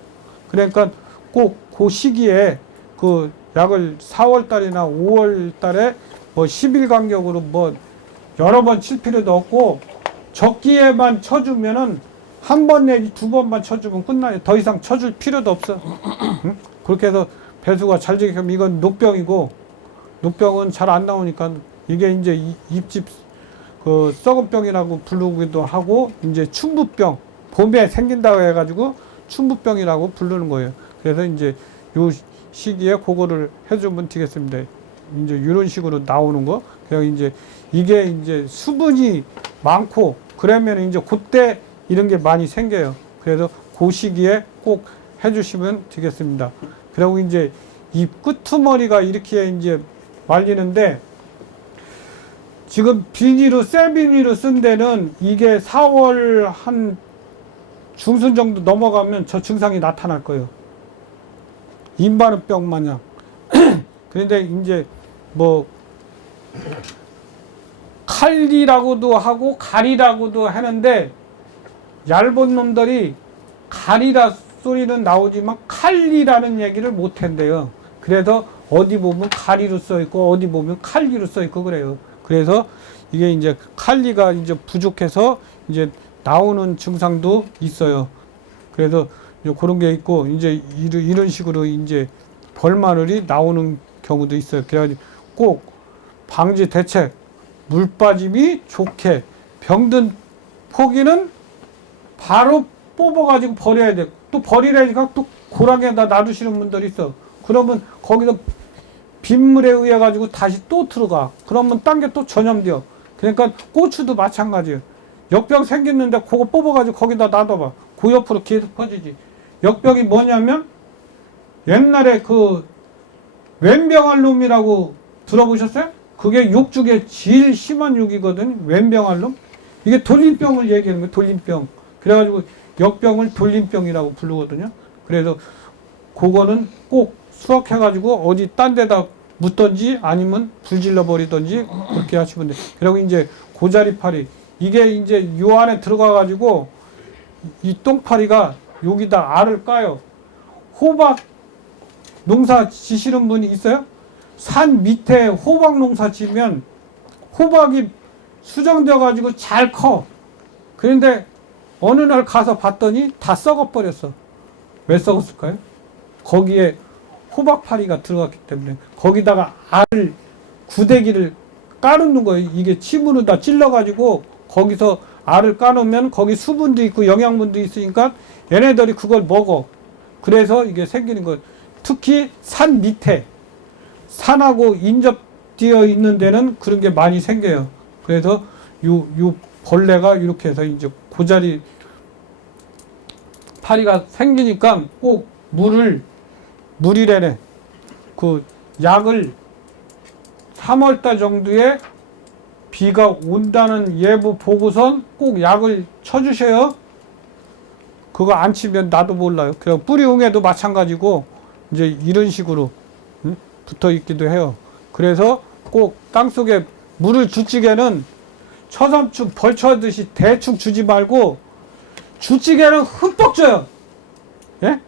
그러니까 꼭 그 시기에 그 약을 4월 달이나 5월 달에 뭐 10일 간격으로 뭐 여러 번 칠 필요도 없고 적기에만 쳐주면은 한 번 내지 두 번만 쳐주면 끝나요. 더 이상 쳐줄 필요도 없어. 응? 그렇게 해서 배수가 잘 되게끔 이건 녹병이고 녹병은 잘 안 나오니까 이게 이제 입집 그 썩은 병이라고 부르기도 하고 이제 춘부병 봄에 생긴다고 해가지고 춘부병이라고 부르는 거예요. 그래서 이제 요 시기에 그거를 해주면 되겠습니다. 이제 이런 식으로 나오는 거. 그래서 이제 이게 이제 수분이 많고 그러면 이제 그때 이런 게 많이 생겨요. 그래서 그 시기에 꼭 해주시면 되겠습니다. 그리고 이제 이 끄트머리가 이렇게 이제 말리는데 지금 비닐로 새 비닐로 쓴 데는 이게 4월 한 중순 정도 넘어가면 저 증상이 나타날 거예요. 입마른병 마냥. 그런데 이제 뭐 칼리라고도 하고 가리라고도 하는데 얇은 놈들이 가리라 소리는 나오지만 칼리라는 얘기를 못 한대요. 그래서 어디 보면 가리로 써 있고 어디 보면 칼리로 써 있고 그래요. 그래서 이게 이제 칼리가 이제 부족해서 이제 나오는 증상도 있어요. 그래서 이제 그런 게 있고 이제 이런 식으로 이제 벌마늘이 나오는 경우도 있어요. 그래가지고 꼭 방지 대책 물 빠짐이 좋게 병든 포기는 바로 뽑아가지고 버려야 돼. 또 버리라니까 또 고랑에다 놔두시는 분들이 있어. 그러면 거기서 빗물에 의해 가지고 다시 또 들어가. 그러면 딴 게 또 전염돼요. 그러니까 고추도 마찬가지예요. 역병 생겼는데 그거 뽑아가지고 거기다 놔둬봐. 그 옆으로 계속 퍼지지. 역병이 뭐냐면 옛날에 그 왼병알놈이라고 들어보셨어요? 그게 욕 중에 제일 심한 욕이거든. 왼병알놈. 이게 돌림병을 얘기하는 거예요. 돌림병. 그래가지고 역병을 돌림병이라고 부르거든요. 그래서 그거는 꼭 수확해가지고 어디 딴 데다 묻던지 아니면 불질러 버리던지 그렇게 하시면 돼요. 그리고 이제 고자리파리 이게 이제 요 안에 들어가 가지고 이 똥파리가 여기다 알을 까요. 호박 농사 지시는 분이 있어요? 산 밑에 호박 농사 지면 호박이 수정되어 가지고 잘 커. 그런데 어느 날 가서 봤더니 다 썩어 버렸어. 왜 썩었을까요? 거기에 호박파리가 들어갔기 때문에 거기다가 알 구데기를 까놓는 거예요. 이게 침으로 다 찔러가지고 거기서 알을 까놓으면 거기 수분도 있고 영양분도 있으니까 얘네들이 그걸 먹어. 그래서 이게 생기는 거예요. 특히 산 밑에 산하고 인접되어 있는 데는 그런 게 많이 생겨요. 그래서 요 벌레가 이렇게 해서 이제 고자리 파리가 생기니까 꼭 물이래네. 그 약을 3월달 정도에 비가 온다는 예보 보고선 꼭 약을 쳐주셔요. 그거 안 치면 나도 몰라요. 그냥 뿌리용에도 마찬가지고 이제 이런 식으로 붙어 있기도 해요. 그래서 꼭 땅속에 물을 주찌개는 처삼축 벌쳐듯이 대충 주지 말고 주찌개는 흠뻑 줘요. 예?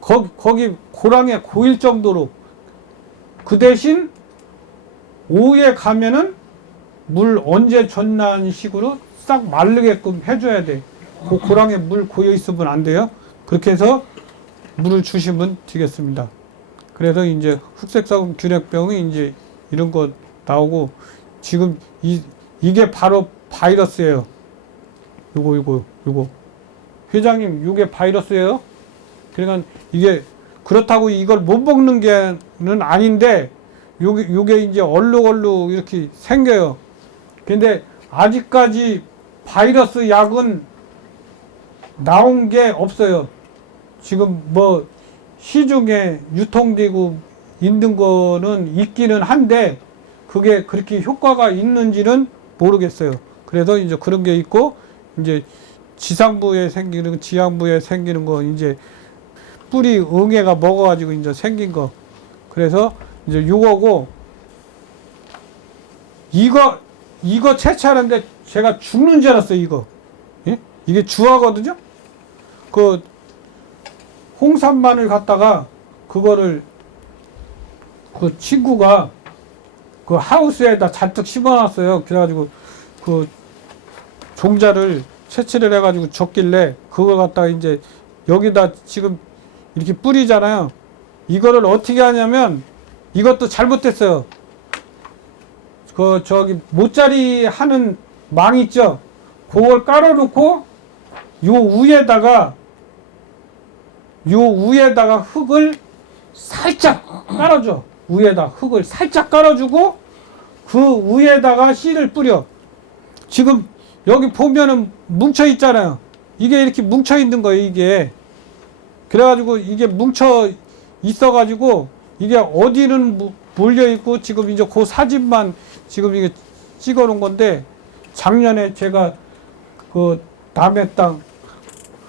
거기 고랑에 고일 정도로. 그 대신 오후에 가면은 물 언제 줬나는 식으로 싹 마르게끔 해줘야 돼. 그 고랑에 물 고여 있으면 안 돼요. 그렇게 해서 물을 주시면 되겠습니다. 그래서 이제 흑색사금 균핵병이 이제 이런 거 나오고 지금 이게 바로 바이러스예요. 요거. 회장님, 이게 바이러스예요. 그러니까 이게 그렇다고 이걸 못 먹는 게는 아닌데 요게 이제 얼룩얼룩 이렇게 생겨요. 근데 아직까지 바이러스 약은 나온 게 없어요. 지금 뭐 시중에 유통되고 있는 거는 있기는 한데 그게 그렇게 효과가 있는지는 모르겠어요. 그래서 이제 그런 게 있고 이제 지상부에 생기는 지향부에 생기는 거 이제 뿌리 응애가 먹어가지고 이제 생긴 거. 그래서 이제 요거고 이거 채취하는데 제가 죽는 줄 알았어요. 이거. 예? 이게 주화거든요. 그 홍삼만을 갖다가 그거를 그 친구가 그 하우스에다 잔뜩 심어놨어요. 그래가지고 그 종자를 채취를 해가지고 줬길래 그걸 갖다가 이제 여기다 지금 이렇게 뿌리잖아요. 이거를 어떻게 하냐면 이것도 잘못됐어요. 그 저기 모짜리 하는 망 있죠. 그걸 깔아놓고 요 위에다가 흙을 살짝 깔아줘. 위에다 흙을 살짝 깔아주고 그 위에다가 씨를 뿌려. 지금 여기 보면은 뭉쳐 있잖아요. 이게 이렇게 뭉쳐 있는 거예요. 이게 그래가지고 이게 뭉쳐 있어가지고 이게 어디는 몰려 있고 지금 이제 그 사진만 지금 이게 찍어 놓은 건데 작년에 제가 그 남의 땅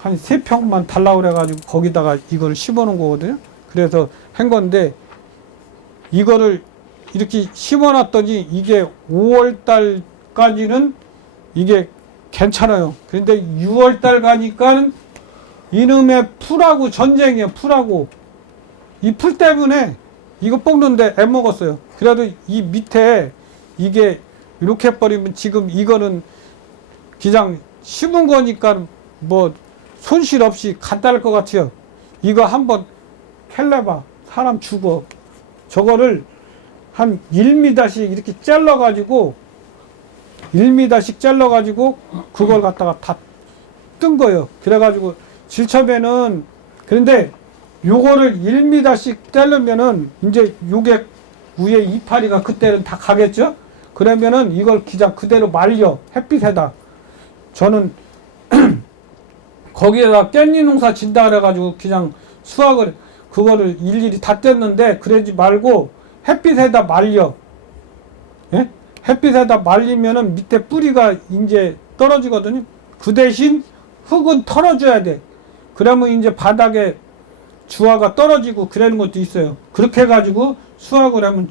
한 3평만 달라고 그래가지고 거기다가 이거를 심어 놓은 거거든요. 그래서 한 건데 이거를 이렇게 심어 놨더니 이게 5월 달까지는 이게 괜찮아요. 그런데 6월 달 가니까 이놈의 풀하고 전쟁이에요. 풀하고 이 풀 때문에 이거 뽑는데 애먹었어요. 그래도 이 밑에 이게 이렇게 해버리면 지금 이거는 그냥 심은 거니까 뭐 손실 없이 간단할 것 같아요. 이거 한번 캘래봐. 사람 죽어. 저거를 한 1m씩 이렇게 잘라가지고 1m씩 잘라가지고 그걸 갖다가 다 뜬 거예요. 그래가지고 질첩에는 그런데 요거를 1m씩 자르면은 이제 요게 위에 이파리가 그때는 다 가겠죠. 그러면은 이걸 그냥 그대로 말려 햇빛에다. 저는 거기에다 깻잎 농사 진다 그래가지고 그냥 수확을 그거를 일일이 다 뗐는데 그러지 말고 햇빛에다 말려. 예? 햇빛에다 말리면은 밑에 뿌리가 이제 떨어지거든요. 그 대신 흙은 털어줘야 돼. 그러면 이제 바닥에 주화가 떨어지고 그러는 것도 있어요. 그렇게 해가지고 수확을 하면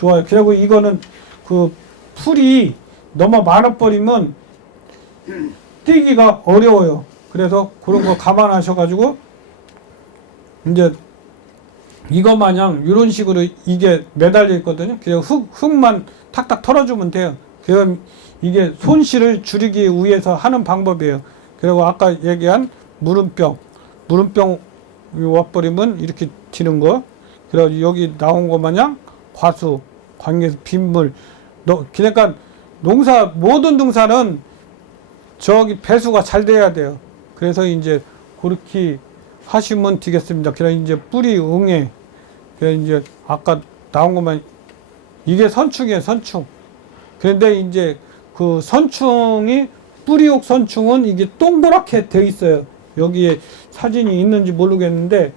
좋아요. 그리고 이거는 그 풀이 너무 많아버리면 띄기가 어려워요. 그래서 그런 거 감안하셔가지고 이제 이거 마냥 이런 식으로 이게 매달려 있거든요. 그냥 흙만 탁탁 털어주면 돼요. 그럼 이게 손실을 줄이기 위해서 하는 방법이에요. 그리고 아까 얘기한 물음병 와버리면 이렇게 튀는 거. 그래서 여기 나온 거 마냥 과수, 관계에서 빗물. 그러니까 모든 등산은 저기 배수가 잘 돼야 돼요. 그래서 이제 그렇게 하시면 되겠습니다. 그래서 이제 뿌리 응애. 그래서 이제 아까 나온 것만 이게 선충이에요, 선충. 그런데 이제 그 선충이 뿌리옥 선충은 이게 동그랗게 돼 있어요. 여기에 사진이 있는지 모르겠는데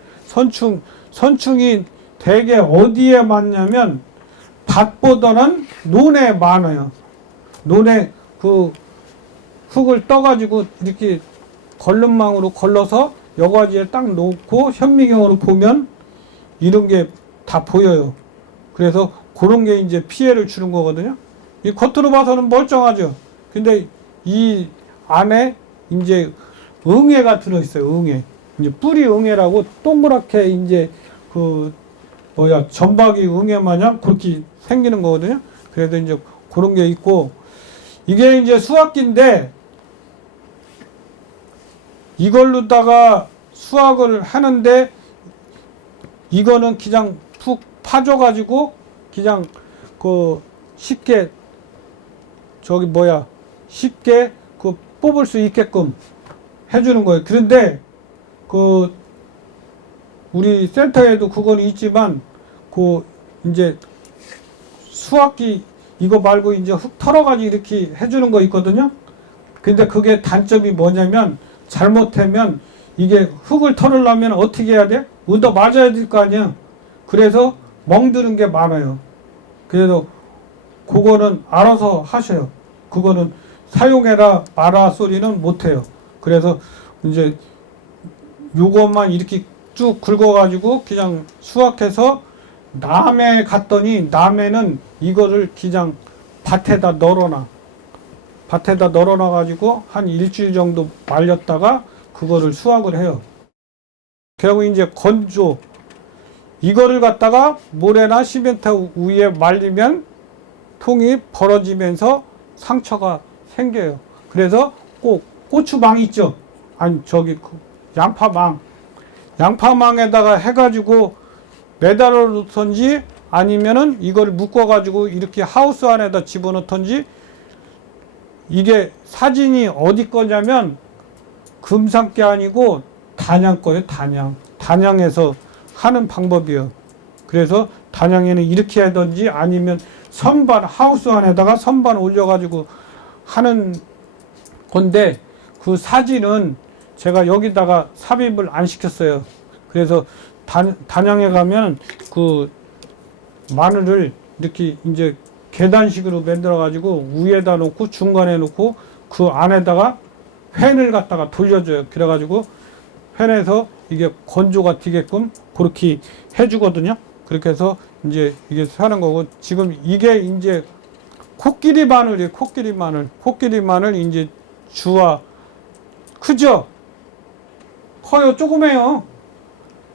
선충이 되게 어디에 많냐면 밭보다는 논에 많아요. 논에 그 흙을 떠가지고 이렇게 걸름망으로 걸러서 여과지에 딱 놓고 현미경으로 보면 이런 게 다 보여요. 그래서 그런 게 이제 피해를 주는 거거든요. 이 겉으로 봐서는 멀쩡하죠. 근데 이 안에 이제 응애가 들어있어요. 응애. 이제 뿌리 응애라고 동그랗게 이제 그 전박이 응애 마냥 그렇게 생기는 거거든요. 그래서 이제 그런 게 있고 이게 이제 수확기인데 이걸로다가 수확을 하는데 이거는 그냥 푹 파줘가지고 그냥 그 쉽게 쉽게 그 뽑을 수 있게끔 해주는 거예요. 그런데 그 우리 센터에도 그건 있지만 그 이제 수확기 이거 말고 이제 흙 털어가지고 이렇게 해주는 거 있거든요. 근데 그게 단점이 뭐냐면 잘못하면 이게 흙을 털으려면 어떻게 해야 돼? 얻어 맞아야 될 거 아니야. 그래서 멍드는 게 많아요. 그래서 그거는 알아서 하셔요. 그거는 사용해라 마라 소리는 못해요. 그래서 이제 요것만 이렇게 쭉 긁어가지고 그냥 수확해서 남해 갔더니 남해는 이거를 그냥 밭에다 널어놔. 밭에다 널어놔 가지고 한 일주일 정도 말렸다가 그거를 수확을 해요. 그리고 이제 건조 이거를 갖다가 모래나 시멘트 위에 말리면 통이 벌어지면서 상처가 생겨요. 그래서 꼭 고추망 있죠. 아니 저기 그 양파망에다가 해가지고 매달아 놓던지 아니면은 이걸 묶어 가지고 이렇게 하우스 안에다 집어넣던지. 이게 사진이 어디 거냐면 금산 게 아니고 단양 거예요. 단양에서 하는 방법이에요. 그래서 단양에는 이렇게 하든지 아니면 선반 하우스 안에다가 선반 올려가지고 하는 건데 그 사진은 제가 여기다가 삽입을 안 시켰어요. 그래서 단양에 가면 그 마늘을 이렇게 이제 계단식으로 만들어 가지고 위에다 놓고 중간에 놓고 그 안에다가 팬을 갖다가 돌려줘요. 그래 가지고 팬에서 이게 건조가 되게끔 그렇게 해주거든요. 그렇게 해서 이제 이게 사는 거고 지금 이게 이제 코끼리 마늘이에요. 코끼리 마늘 이제 주와 크죠? 커요. 조그매요.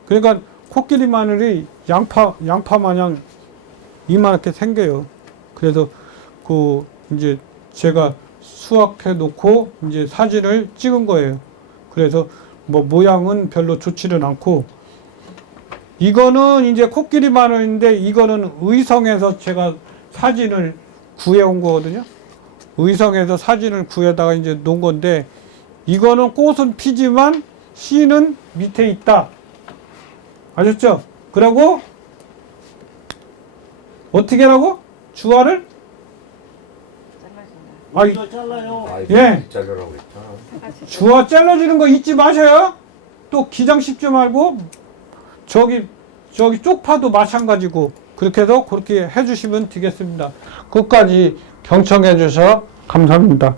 그러니까 코끼리 마늘이 양파 마냥 이만하게 생겨요. 그래서 그 이제 제가 수확해 놓고 이제 사진을 찍은 거예요. 그래서 뭐 모양은 별로 좋지는 않고 이거는 이제 코끼리 마늘인데 이거는 의성에서 제가 사진을 구해 온 거거든요. 의성에서 사진을 구해다가 이제 놓은 건데 이거는 꽃은 피지만 씨는 밑에 있다. 아셨죠? 그리고 어떻게 하라고? 주화를? 이거 잘라요. 예. 자르라고 했잖아. 주화 잘라주는 거 잊지 마셔요. 또 기장 씹지 말고 저기 쪽파도 마찬가지고 그렇게 해서 그렇게 해주시면 되겠습니다. 끝까지 경청해 주셔서 감사합니다.